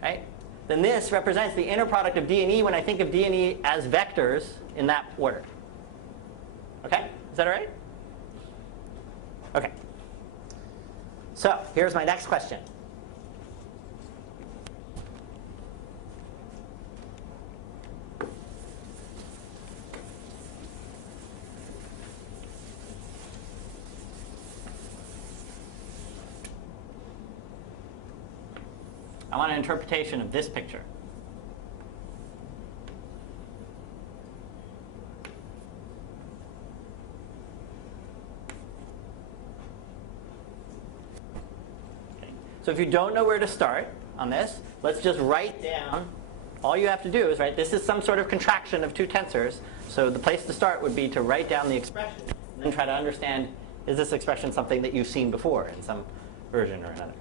right, then this represents the inner product of D and E when I think of D and E as vectors in that order. Okay? Is that all right? Okay. So here's my next question. I want an interpretation of this picture. Okay. So if you don't know where to start on this, let's just write down. All you have to do is write, this is some sort of contraction of two tensors. So the place to start would be to write down the expression and then try to understand, is this expression something that you've seen before in some version or another?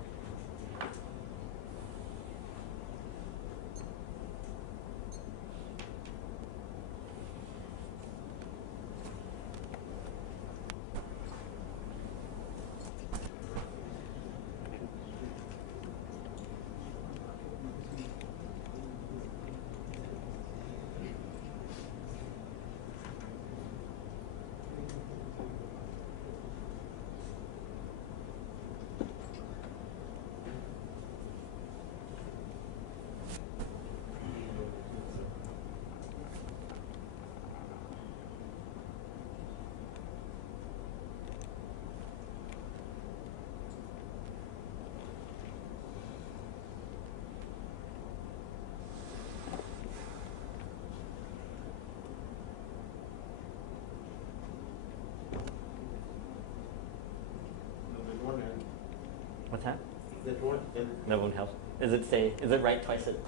That won't help. That won't help. Is it right twice a day?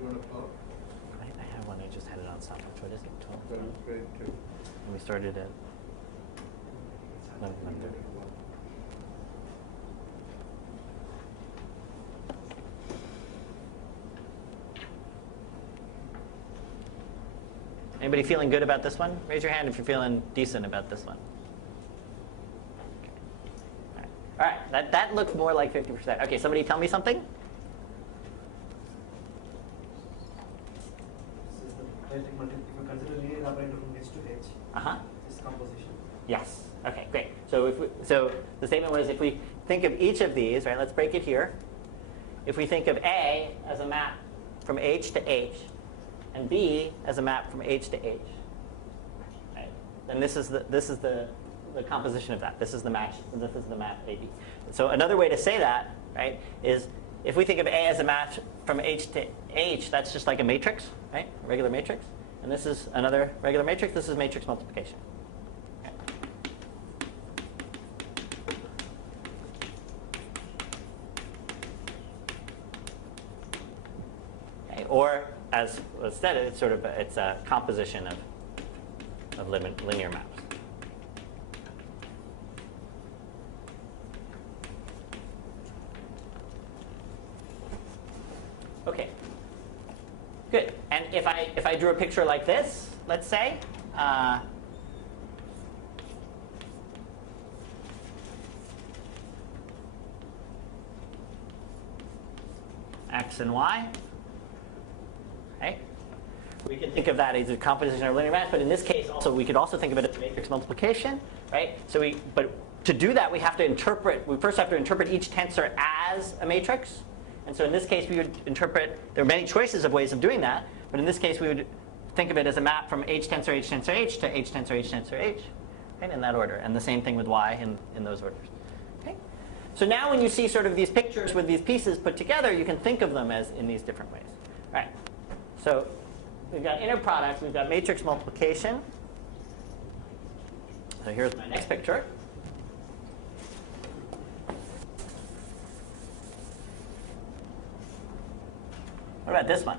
You want to follow? I have one. I just had it on stop. What is it? 12? That's great too. And we started at 11:30. Anybody feeling good about this one? Raise your hand if you're feeling decent about this one. All right, that looks more like 50%. Okay, somebody tell me something? If you consider linear operator from H to H, this composition. Yes. Okay, great. So so the statement was, if we think of each of these, right? Let's break it here. If we think of A as a map from H to H, and B as a map from H to H, right? Then this is the composition of that. This is the match. This is the map AB. So another way to say that, right, is if we think of A as a match from H to H, that's just like a matrix, right? A regular matrix. And this is another regular matrix. This is matrix multiplication. Okay. Or as was said, it's a composition of linear maps. Okay, good. And if I drew a picture like this, let's say, X and Y, okay, we can think of that as a composition of linear maps. But in this case, also we could also think of it as matrix multiplication, right? But to do that, we have to interpret. We first have to interpret each tensor as a matrix. And so in this case, we would interpret, there are many choices of ways of doing that, but in this case, we would think of it as a map from H tensor H tensor H to H tensor H tensor H, right, in that order. And the same thing with Y in those orders. Okay? So now when you see sort of these pictures with these pieces put together, you can think of them as in these different ways. All right. So we've got inner product, we've got matrix multiplication. So here's my next picture. What about this one?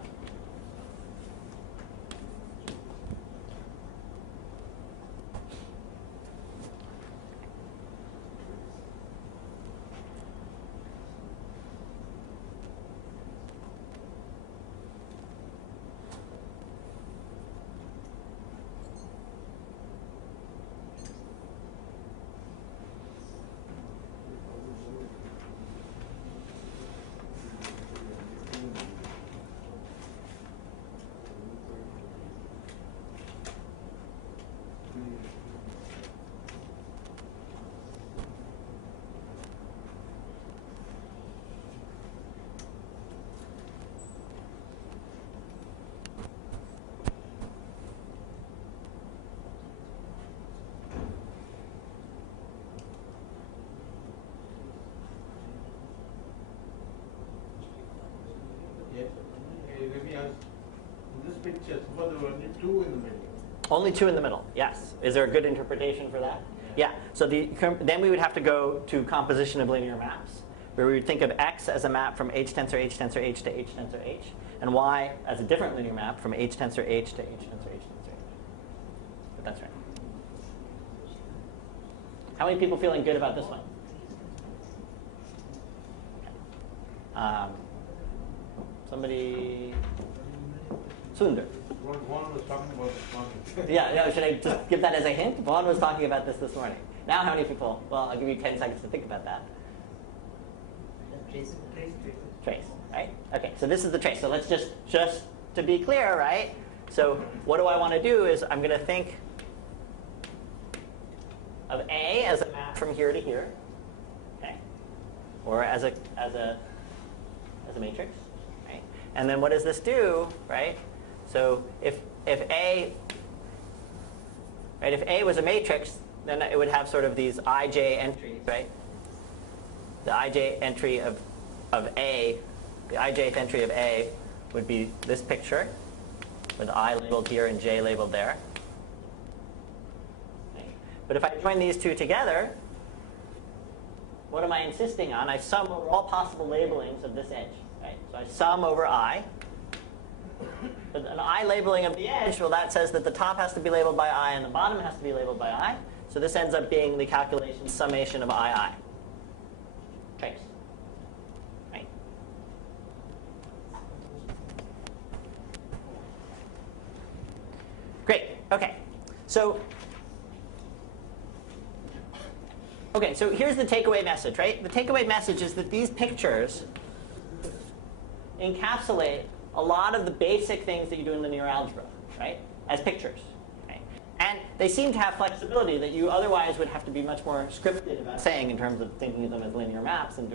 Let me ask, in this picture, suppose there were only two in the middle. Only two in the middle, yes. Is there a good interpretation for that? Yeah. So then we would have to go to composition of linear maps, where we would think of X as a map from H tensor H tensor H to H tensor H, and Y as a different linear map from H tensor H to H tensor H tensor H. But that's right. How many people feeling good about this one? Somebody? Sundar. One was talking about this one. Yeah, should I just give that as a hint? Vaughn was talking about this morning. Now how many people? Well, I'll give you 10 seconds to think about that. Trace, right? Okay, so this is the trace. So let's just to be clear, right? So what do I want to do is I'm going to think of A as a map from here to here, okay? Or as a matrix, right? And then what does this do, right? So if A was a matrix, then it would have sort of these ij entries, right? The ij entry of A, the ijth entry of A would be this picture with I labeled here and J labeled there. Okay. But if I join these two together, what am I insisting on? I sum over all possible labelings of this edge. Right? So I sum over I. But an I labeling of the edge, well, that says that the top has to be labeled by I and the bottom has to be labeled by I. So this ends up being the calculation summation of I. Trace. Right? Great. Okay. So here's the takeaway message, right? The takeaway message is that these pictures encapsulate a lot of the basic things that you do in linear algebra, right? As pictures. Right? And they seem to have flexibility that you otherwise would have to be much more scripted about saying in terms of thinking of them as linear maps and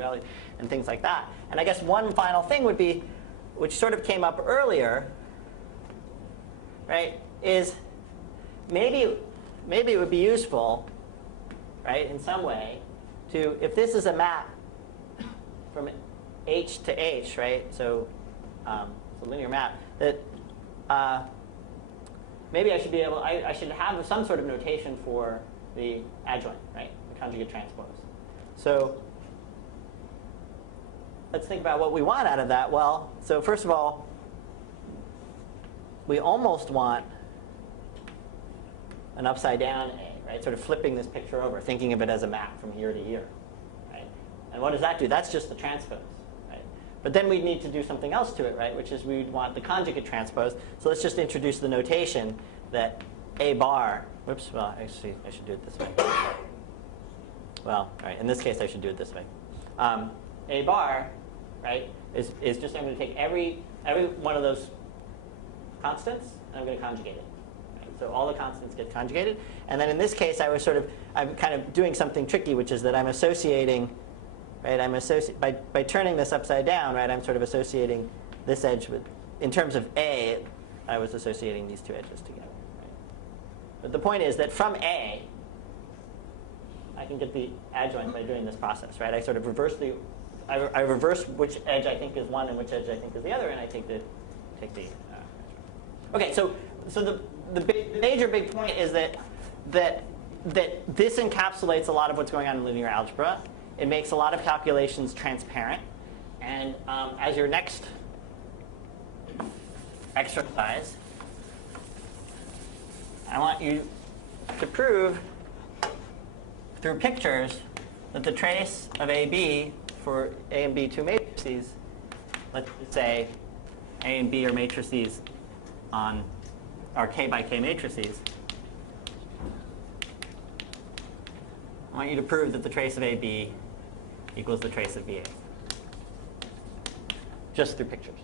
things like that. And I guess one final thing would be, which sort of came up earlier, right, is maybe it would be useful, right, in some way, to, if this is a map from H to H, right, so it's a linear map, that maybe I should be able, I should have some sort of notation for the adjoint, right, the conjugate transpose. So let's think about what we want out of that. Well, so first of all, we almost want an upside down A, right? Sort of flipping this picture over, thinking of it as a map from here to here, right? And what does that do? That's just the transpose, right? But then we'd need to do something else to it, right? Which is we'd want the conjugate transpose. So let's just introduce the notation that A bar, whoops, well, actually, I should do it this way. Well, all right, in this case, I should do it this way. A bar, right, is just, I'm going to take every one of those constants, and I'm going to conjugate it. So all the constants get conjugated. And then in this case, I'm kind of doing something tricky, which is that I'm associating, right, by turning this upside down, right, I'm sort of associating this edge with, in terms of A, I was associating these two edges together. Right? But the point is that from A, I can get the adjoint by doing this process, right? I sort of reverse I reverse which edge I think is one and which edge I think is the other, and I take the okay, so the major big point is that this encapsulates a lot of what's going on in linear algebra. It makes a lot of calculations transparent. And as your next exercise, I want you to prove through pictures that the trace of AB for A and B two matrices, let's say A and B are matrices on our K by K matrices, I want you to prove that the trace of AB equals the trace of BA. Just through pictures.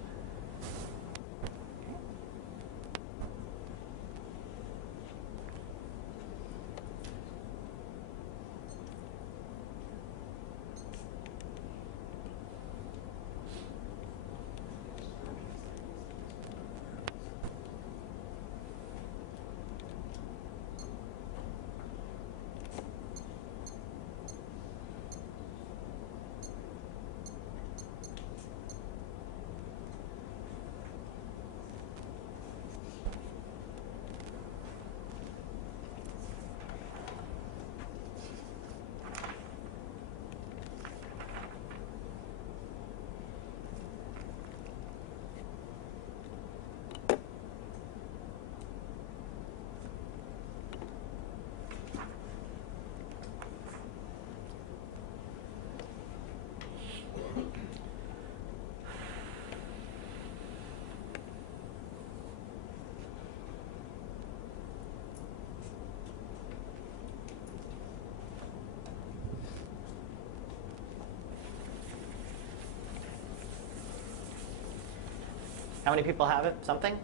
How many people have it? Something?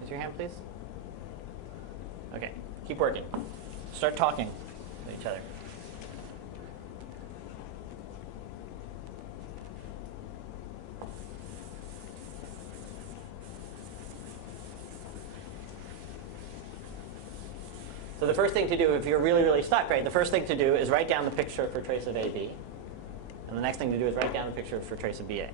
Raise your hand, please. Okay, keep working. Start talking to each other. So the first thing to do, if you're really, really stuck, right, the first thing to do is write down the picture for trace of AB. And the next thing to do is write down the picture for trace of BA.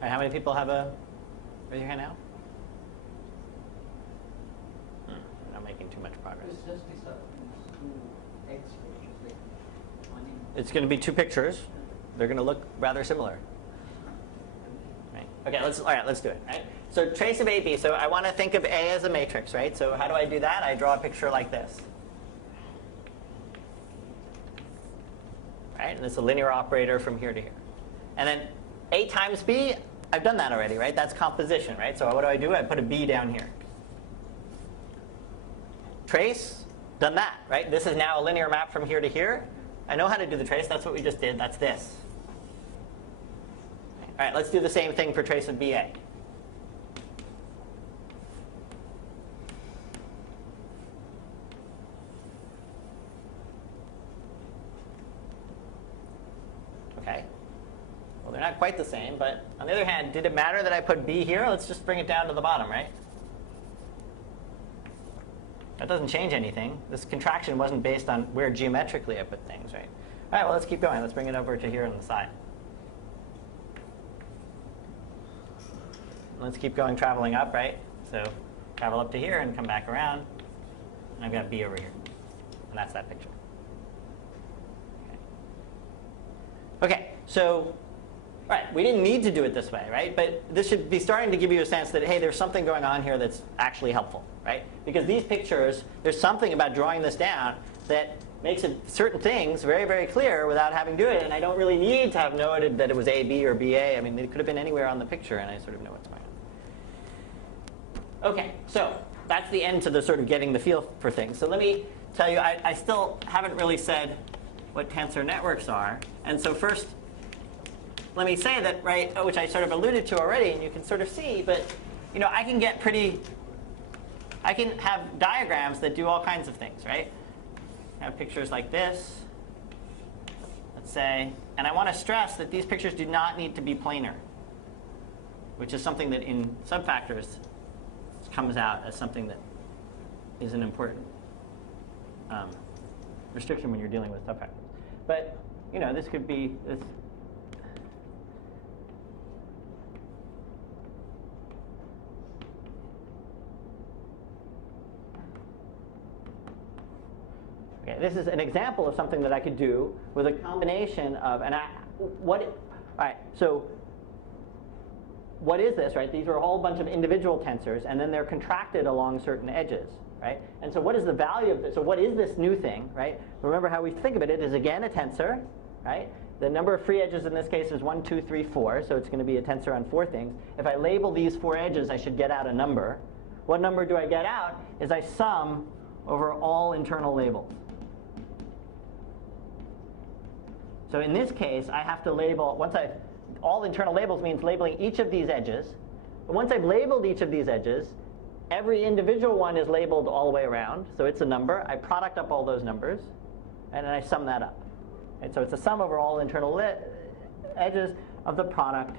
right, how many people have a, raise your hand now? We're not making too much progress. It's just these two X pictures, like one in. It's going to be two pictures. They're going to look rather similar. Right. Okay, let's do it. Right? So trace of AB. So I want to think of A as a matrix, right? So how do I do that? I draw a picture like this. Right? And it's a linear operator from here to here. And then A times B, I've done that already, right? That's composition, right? So what do? I put a B down here. Trace, done that, right? This is now a linear map from here to here. I know how to do the trace. That's what we just did. That's this. All right, let's do the same thing for trace of BA. Okay. Well, they're not quite the same, but on the other hand, did it matter that I put B here? Let's just bring it down to the bottom, right? That doesn't change anything. This contraction wasn't based on where geometrically I put things, right? All right, well, let's keep going. Let's bring it over to here on the side. Let's keep going, traveling up, right? So travel up to here and come back around. And I've got B over here. And that's that picture. Okay, so right, we didn't need to do it this way, right? But this should be starting to give you a sense that, hey, there's something going on here that's actually helpful, right? Because these pictures, there's something about drawing this down that makes it certain things very, very clear without having to do it. And I don't really need to have noted that it was A, B, or BA. I mean, it could have been anywhere on the picture, and I sort of know what's going on. Okay, so that's the end to the sort of getting the feel for things. So let me tell you, I still haven't really said what tensor networks are. And so first, let me say that, right, which I sort of alluded to already, and you can sort of see, but you know, I can have diagrams that do all kinds of things, right? I have pictures like this, let's say, and I want to stress that these pictures do not need to be planar, which is something that in subfactors comes out as something that is an important restriction when you're dealing with subfactors. But you know, this could be this. Okay, this is an example of something that I could do with a combination of, all right, so what is this, right? These are a whole bunch of individual tensors, and then they're contracted along certain edges, right? And so what is the value of this? So what is this new thing, right? Remember how we think of it. It is, again, a tensor, right? The number of free edges in this case is 1, 2, 3, 4, so it's going to be a tensor on 4 things. If I label these 4 edges, I should get out a number. What number do I get out is I sum over all internal labels. So in this case, I have to label, all internal labels means labeling each of these edges. But once I've labeled each of these edges, every individual one is labeled all the way around. So it's a number. I product up all those numbers, and then I sum that up. And so it's a sum over all internal edges of the product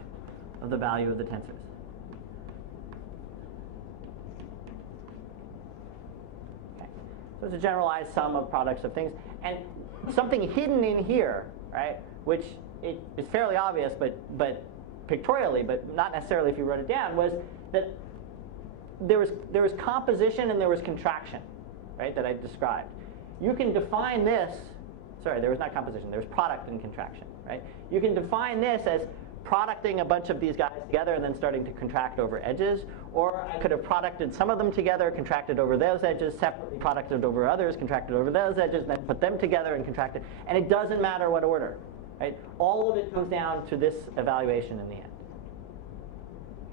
of the value of the tensors. Okay. So it's a generalized sum of products of things. And something hidden in here, right, which it is fairly obvious, but pictorially, but not necessarily if you wrote it down, was that there was composition and there was contraction, right, that I described. You can define this, sorry, there was not composition, there was product and contraction, right? You can define this as producting a bunch of these guys together and then starting to contract over edges, or I could have producted some of them together, contracted over those edges, separately producted over others, contracted over those edges, then put them together and contracted. And it doesn't matter what order, right? All of it comes down to this evaluation in the end.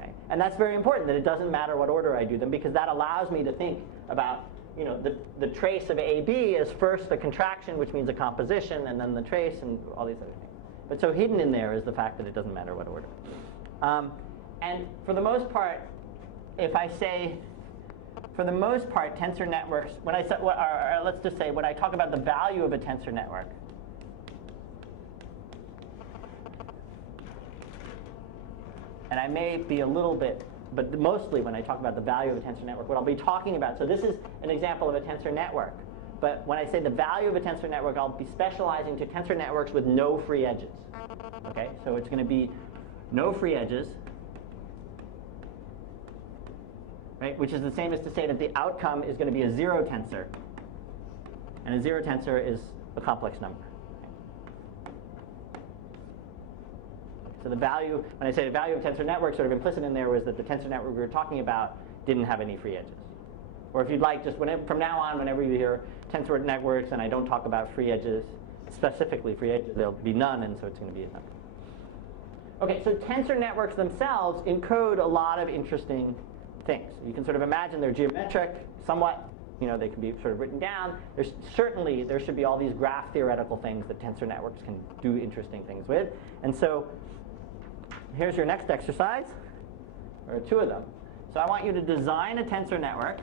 Okay? And that's very important, that it doesn't matter what order I do them, because that allows me to think about, you know, the trace of AB is first the contraction, which means a composition, and then the trace and all these other things. But so hidden in there is the fact that it doesn't matter what order. And for the most part, if I say, for the most part, tensor networks, when I say, let's just say, when I talk about the value of a tensor network, and I may be a little bit, but mostly when I talk about the value of a tensor network, what I'll be talking about, so this is an example of a tensor network. But when I say the value of a tensor network, I'll be specializing to tensor networks with no free edges. Okay, so it's going to be no free edges. right? Which is the same as to say that the outcome is going to be a zero tensor. And a zero tensor is a complex number. So the value, when I say the value of tensor network, sort of implicit in there was that the tensor network we were talking about didn't have any free edges. Or if you'd like, just from now on, whenever you hear tensor networks and I don't talk about free edges, specifically free edges, there'll be none, and so it's going to be a number. Okay, so tensor networks themselves encode a lot of interesting things. You can sort of imagine they're geometric, somewhat. They can be sort of written down. There should be all these graph theoretical things that tensor networks can do interesting things with. And so here's your next exercise, or two of them. So I want you to design a tensor network.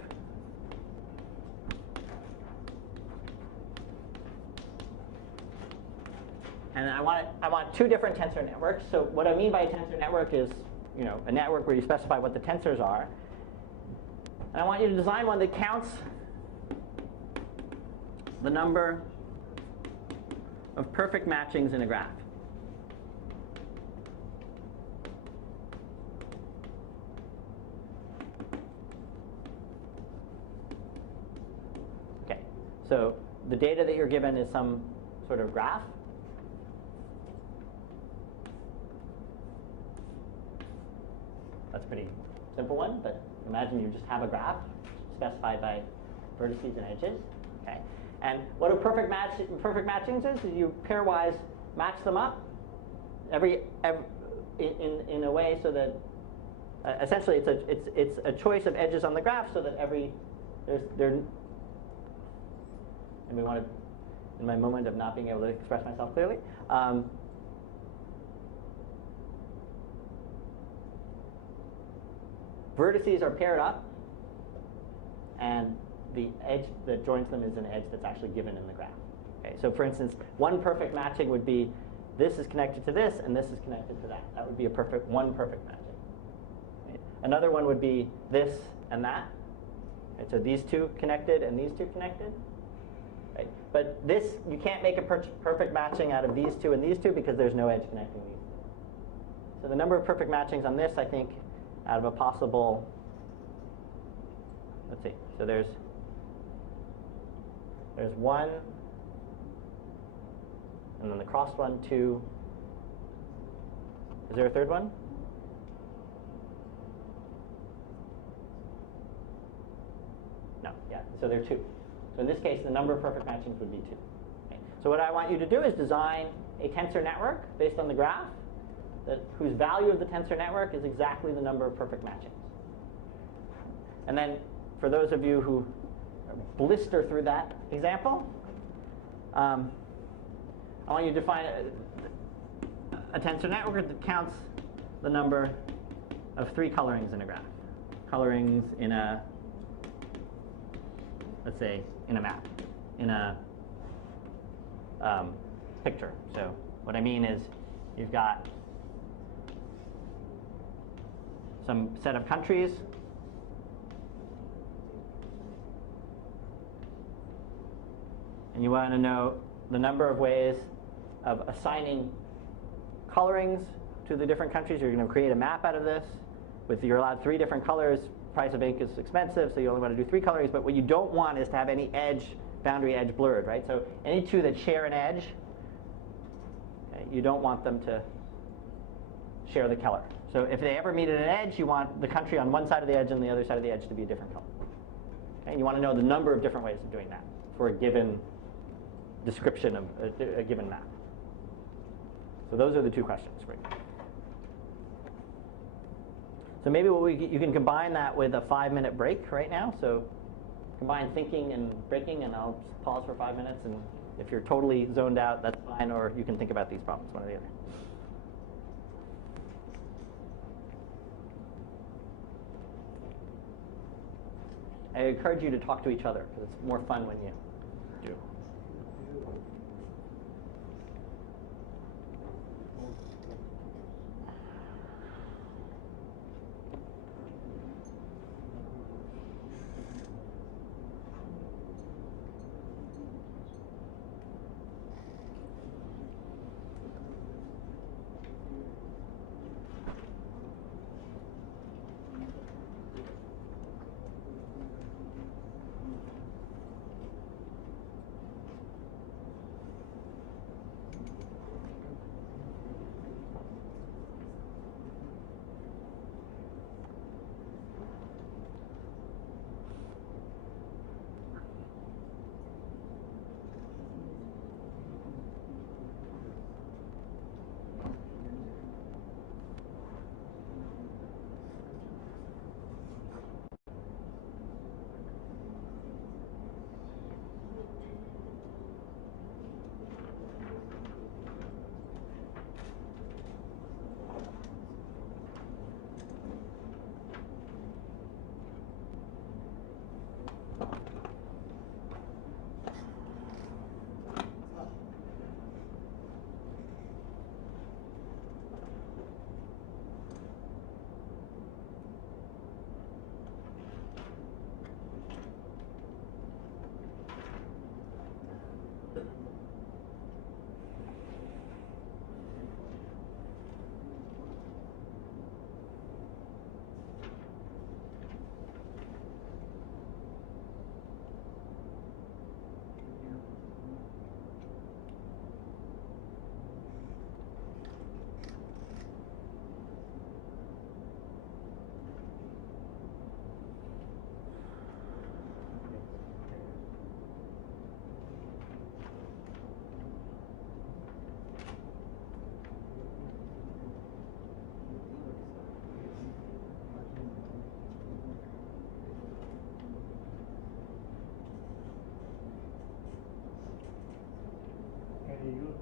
And I want two different tensor networks. So what I mean by a tensor network is, a network where you specify what the tensors are. And I want you to design one that counts the number of perfect matchings in a graph. Okay, so the data that you're given is some sort of graph. That's a pretty simple one, but imagine you just have a graph specified by vertices and edges. Okay, and what a perfect matchings is you pairwise match them up in a way so that essentially it's a choice of edges on the graph so that and we want to, in my moment of not being able to express myself clearly. Vertices are paired up, and the edge that joins them is an edge that's actually given in the graph. Okay, so for instance, one perfect matching would be this is connected to this, and this is connected to that. That would be one perfect matching. Right? Another one would be this and that. Right? So these two connected and these two connected. Right? But this, you can't make a perfect matching out of these two and these two because there's no edge connecting these two. So the number of perfect matchings on this, I think, out of a possible, let's see, so there's one, and then the crossed one, two. Is there a third one? No, yeah, so there are two. So in this case, the number of perfect matchings would be two. Okay. So what I want you to do is design a tensor network based on the graph whose value of the tensor network is exactly the number of perfect matchings. And then for those of you who blister through that example, I want you to define a tensor network that counts the number of three colorings in a graph. Colorings in a, let's say, in a map, in a picture. So what I mean is you've got some set of countries, and you want to know the number of ways of assigning colorings to the different countries. You're going to create a map out of this. You're allowed three different colors. Price of ink is expensive, so you only want to do three colorings. But what you don't want is to have any boundary edge blurred, right? So any two that share an edge, okay, you don't want them to share the color. So if they ever meet at an edge, you want the country on one side of the edge and the other side of the edge to be a different color. Okay? And you want to know the number of different ways of doing that for a given description of a given map. So those are the two questions. Great. So maybe you can combine that with a 5-minute break right now. So combine thinking and breaking, and I'll pause for 5 minutes. And if you're totally zoned out, that's fine, or you can think about these problems, one or the other. I encourage you to talk to each other, because it's more fun when you do.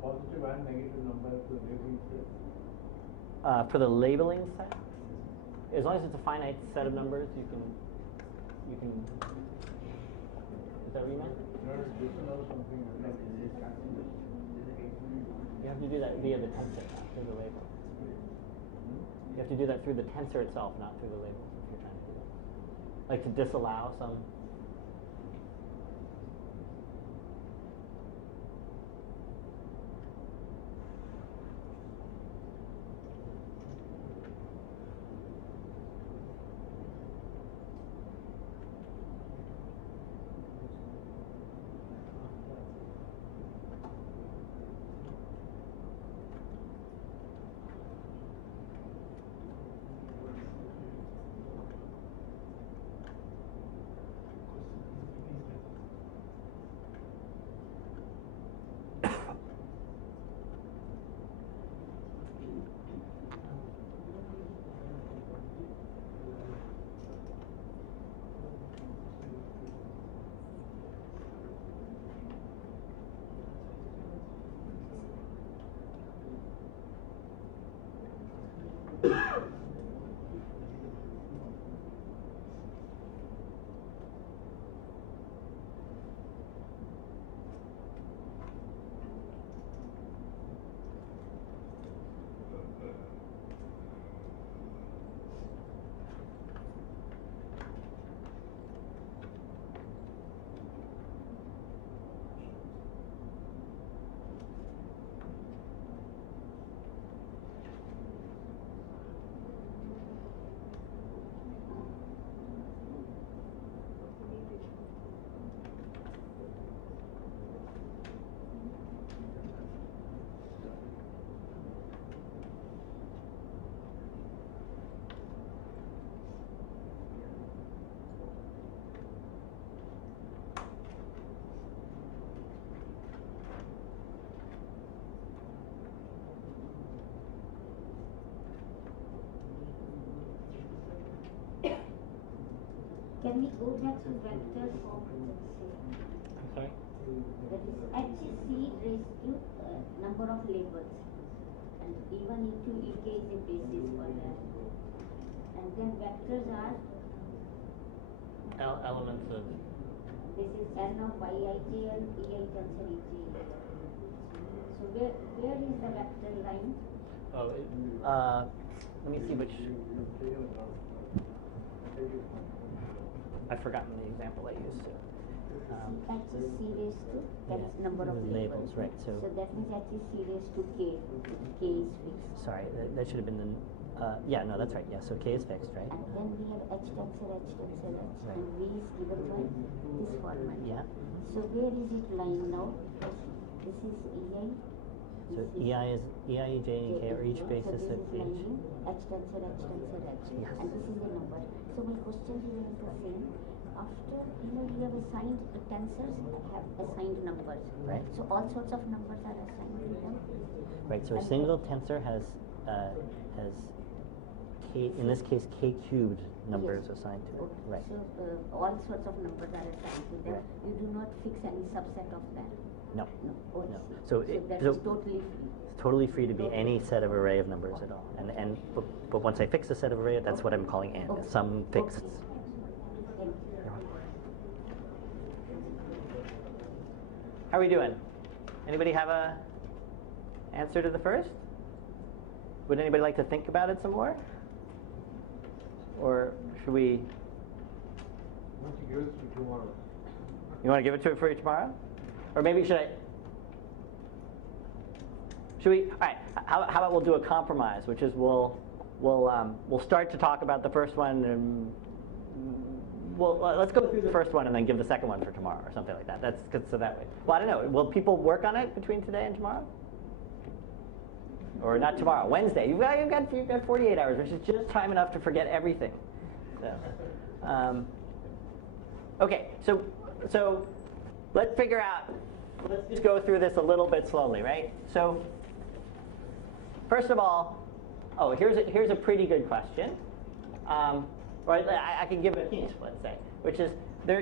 positive and negative numbers to the labeling set? For the labeling set, as long as it's a finite set of numbers, you can. Is that what you meant? No, disallow something like this. You have to do that via the tensor, not through the label. You have to do that through the tensor itself, not through the labels, if you're trying to do that. Like to disallow some. Can we go back to vector form? I'm sorry? That is h is c raised to number of labels, and even into ek is a basis for that. And then vectors are Elements of. this is n of ijl, ei tensor ej. So where is the vector line? Oh, let me see which. I've forgotten the example I used to. H is c raised to, that is number of labels. Right, so that means h is c raised to k. K is fixed. sorry, that should have been the, yeah, no, that's right, yeah, so k is fixed, right? And then we have h tensor, h, Right. and v is given by this format. Yeah. So where is it lying now? This is ei. So ei, ej, and k are each basis so of this is each. lying h tensor, h tensor, h. Yes. And this is the number. So my question here is the same. After, you have assigned the tensors have assigned numbers. Right. So all sorts of numbers are assigned to them. Right, so a single tensor has k, in this case, k cubed numbers Yes. assigned to it. Okay. Right. So all sorts of numbers are assigned to them. Right. You do not fix any subset of them. No. No. Oh, I No. see. So that so is totally free. it's totally free to be any set of array of numbers at all. But once I fix a set of array, that's what I'm calling n, Okay. some fixed. Okay. Thank you. How are we doing? Anybody have a answer to the first? Would anybody like to think about it some more? Or should we? Why don't you give it to me tomorrow? You want to give it to it for you tomorrow? Or maybe should I? Should we? All right. How about we'll do a compromise, which is we'll start to talk about the first one, and let's go through the first one and then give the second one for tomorrow or something like that. That's good. So that way. Well, I don't know. Will people work on it between today and tomorrow? Or not tomorrow? Wednesday. You've got 48 hours, which is just time enough to forget everything. So, okay. So let's figure out. Let's just go through this a little bit slowly, right? So first of all, here's a pretty good question. Right, I can give a hint, let's say, which is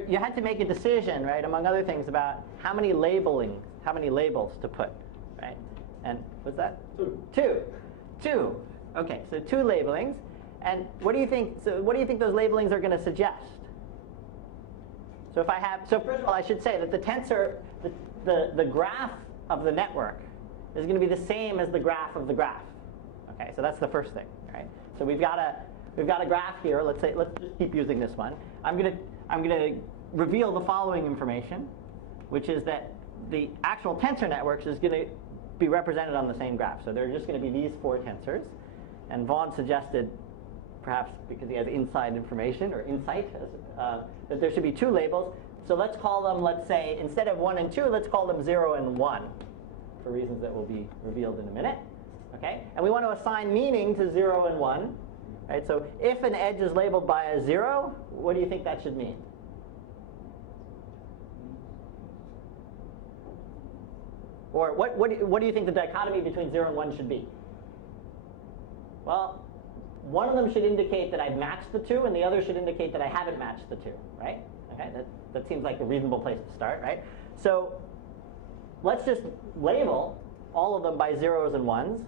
you had to make a decision, right, among other things, about how many labels to put, right? And what's that? 2. 2. 2. Okay, so 2 labelings. And what do you think? So what do you think those labelings are going to suggest? So if I have, so first of all, I should say that the tensor, the graph of the network is going to be the same as the graph of the graph. Okay, so that's the first thing, right? So we've got a graph here. Let's just keep using this one. I'm going to reveal the following information, which is that the actual tensor networks is going to be represented on the same graph. So there are just going to be these 4 tensors. And Vaughan suggested, perhaps because he has inside information or insight, that there should be 2 labels. So let's call them, let's say, instead of 1 and 2, let's call them 0 and 1, for reasons that will be revealed in a minute. Okay? And we want to assign meaning to 0 and 1. Right? So if an edge is labeled by a 0, what do you think that should mean? Or what do you think the dichotomy between 0 and 1 should be? Well, one of them should indicate that I've matched the 2, and the other should indicate that I haven't matched the 2, right? Okay, that seems like a reasonable place to start, right? So let's just label all of them by 0s and 1s,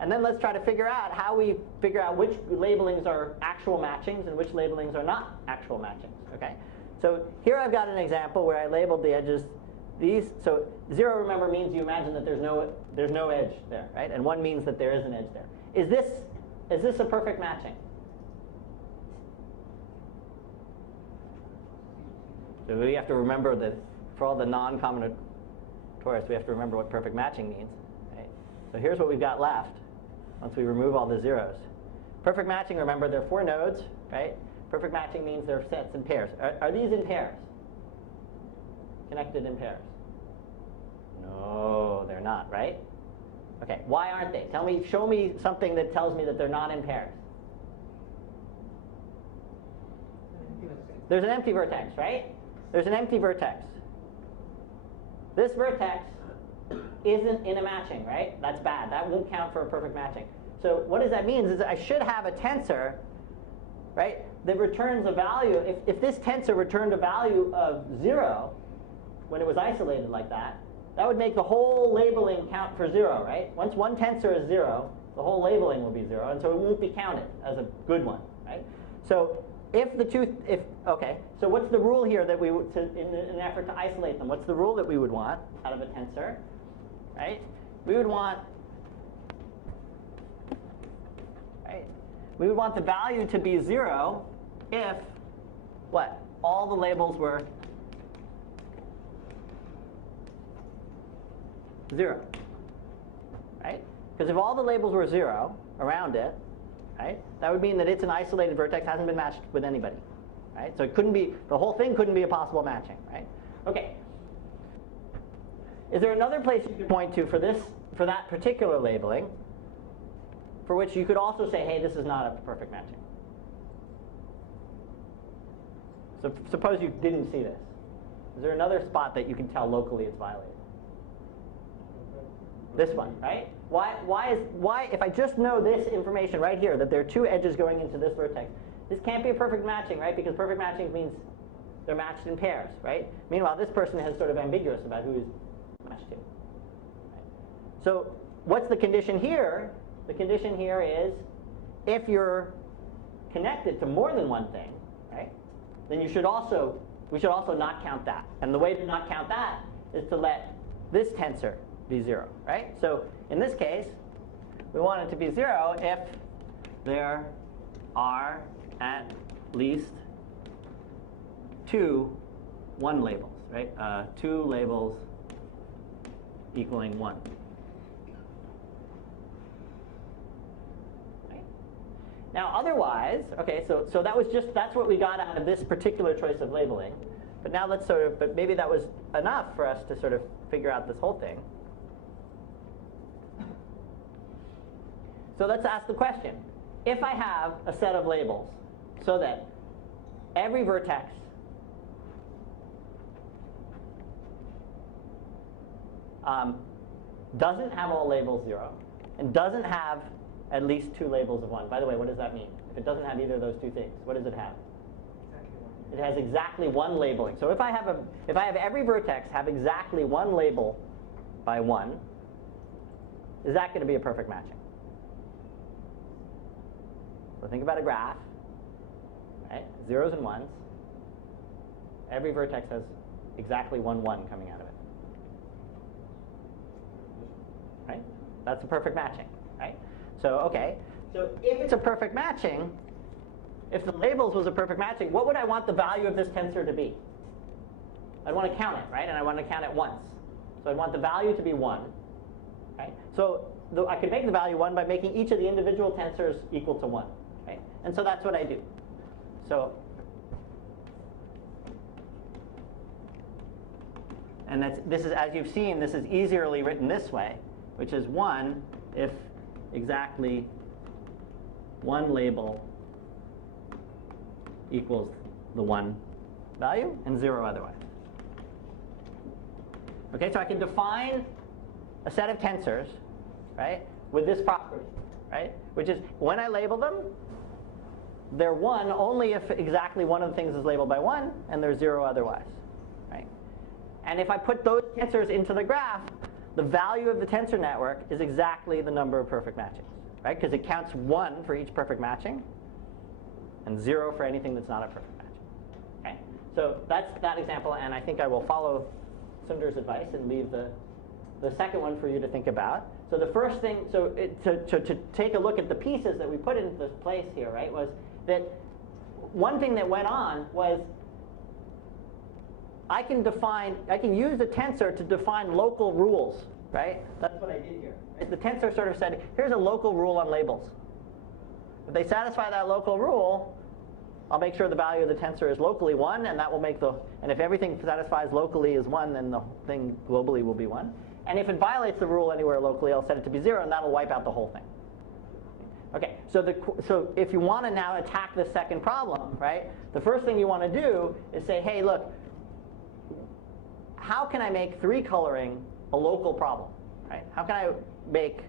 and then let's try to figure out how we figure out which labelings are actual matchings and which labelings are not actual matchings, okay? So here I've got an example where I labeled the edges these. So 0, remember, means you imagine that there's no edge there, right? And 1 means that there is an edge there. Is this a perfect matching? So we have to remember that for all the non-combinatorics, we have to remember what perfect matching means. Right? So here's what we've got left once we remove all the zeros. Perfect matching, remember, there are 4 nodes, right? Perfect matching means there are sets in pairs. Are these in pairs? Connected in pairs? No, they're not, right? Okay, why aren't they? Show me something that tells me that they're not in pairs. There's an empty vertex, right? There's an empty vertex. This vertex isn't in a matching, right? That's bad. That won't count for a perfect matching. So what does that mean is that I should have a tensor, right, that returns a value. If this tensor returned a value of 0 when it was isolated like that, that would make the whole labeling count for 0, right? Once one tensor is 0, the whole labeling will be 0, and so it won't be counted as a good one, right? So so what's the rule here that we would, in an effort to isolate them? What's the rule that we would want out of a tensor, right? We would want the value to be 0 if what? All the labels were 0, right? Because if all the labels were 0 around it, right, that would mean that it's an isolated vertex, hasn't been matched with anybody, right? So it couldn't be, the whole thing couldn't be a possible matching, right? Okay. Is there another place you could point to for that particular labeling, for which you could also say, hey, this is not a perfect matching? So suppose you didn't see this. Is there another spot that you can tell locally it's violated? This one, right? Why, if I just know this information right here, that there are 2 edges going into this vertex, this can't be a perfect matching, right? Because perfect matching means they're matched in pairs, right? Meanwhile, this person is sort of ambiguous about who is matched to. Right? So what's the condition here? The condition here is if you're connected to more than one thing, right, then we should also not count that. And the way to not count that is to let this tensor be 0, right? So in this case, we want it to be 0 if there are at least 2 1 labels, right? 2 labels equaling 1. Right? Now otherwise, okay, so that's what we got out of this particular choice of labeling. But now let's but maybe that was enough for us to sort of figure out this whole thing. So let's ask the question. If I have a set of labels so that every vertex doesn't have all labels 0 and doesn't have at least 2 labels of 1. By the way, what does that mean? If it doesn't have either of those 2 things, what does it have? It has exactly 1 labeling. So if I have every vertex have exactly 1 label by 1, is that going to be a perfect matching? So think about a graph, right? Zeros and ones. Every vertex has exactly 1, 1 coming out of it. Right? That's a perfect matching, right? So, okay. So if it's a perfect matching, if the labels was a perfect matching, what would I want the value of this tensor to be? I'd want to count it, right? And I want to count it once. So I'd want the value to be 1, right? So I could make the value 1 by making each of the individual tensors equal to 1, right? And so that's what I do. So, and this is, as you've seen, this is easierly written this way, which is 1 if exactly one label equals the 1 value and 0 otherwise. Okay, so I can define a set of tensors, right, with this property, right, which is when I label them, they're 1 only if exactly one of the things is labeled by 1, and they're 0 otherwise, right? And if I put those tensors into the graph, the value of the tensor network is exactly the number of perfect matchings, right? Because it counts 1 for each perfect matching, and 0 for anything that's not a perfect matching. Okay, so that's that example, and I think I will follow Sundar's advice and leave the second one for you to think about. So the first thing, to take a look at the pieces that we put into this place here, right, was that one thing that went on was I can use the tensor to define local rules, right? That's what I did here. The tensor sort of said, here's a local rule on labels. If they satisfy that local rule, I'll make sure the value of the tensor is locally 1, and that will make and if everything satisfies locally is 1, then the thing globally will be 1. And if it violates the rule anywhere locally, I'll set it to be 0, and that'll wipe out the whole thing. Okay, so if you want to now attack the second problem, right, the first thing you want to do is say, hey, look, how can I make 3-coloring a local problem, right? How can I make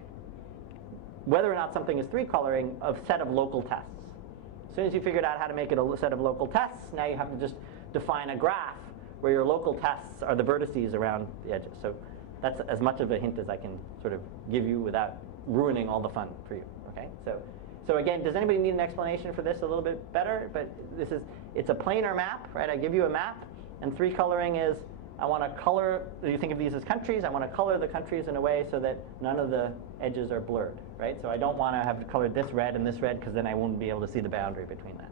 whether or not something is 3-coloring a set of local tests? As soon as you figured out how to make it a set of local tests, now you have to just define a graph where your local tests are the vertices around the edges. So that's as much of a hint as I can sort of give you without ruining all the fun for you. Okay? So again, does anybody need an explanation for this a little bit better? But it's a planar map, right? I give you a map, and 3-coloring is I want to color, you think of these as countries, I want to color the countries in a way so that none of the edges are blurred, right? So I don't want to have colored this red and this red because then I won't be able to see the boundary between that.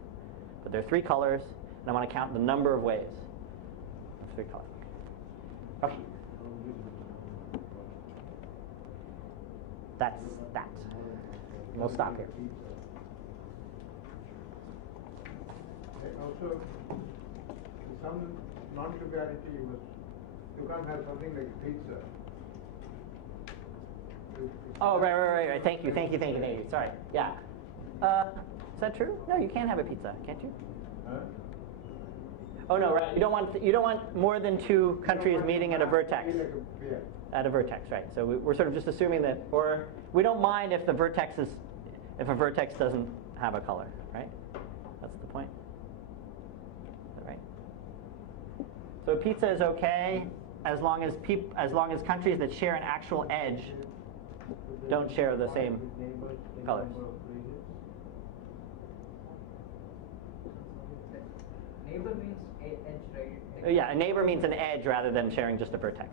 But there are 3 colors, and I want to count the number of ways of 3 colors. Okay. That's that. We'll stop here. Also, some non-triviality was you can't have something like pizza. Oh, right. Thank you. Sorry. Yeah. Is that true? No, you can't have a pizza, can't you? Huh? Oh no, right. You don't want more than 2 countries meeting at a vertex. Yeah. At a vertex, right? So we're sort of just assuming that, or we don't mind if a vertex doesn't have a color, right? That's the point. Is that right? So pizza is okay as long as countries that share an actual edge don't share the same colors. Neighbor means edge, right? Yeah, a neighbor means an edge rather than sharing just a vertex.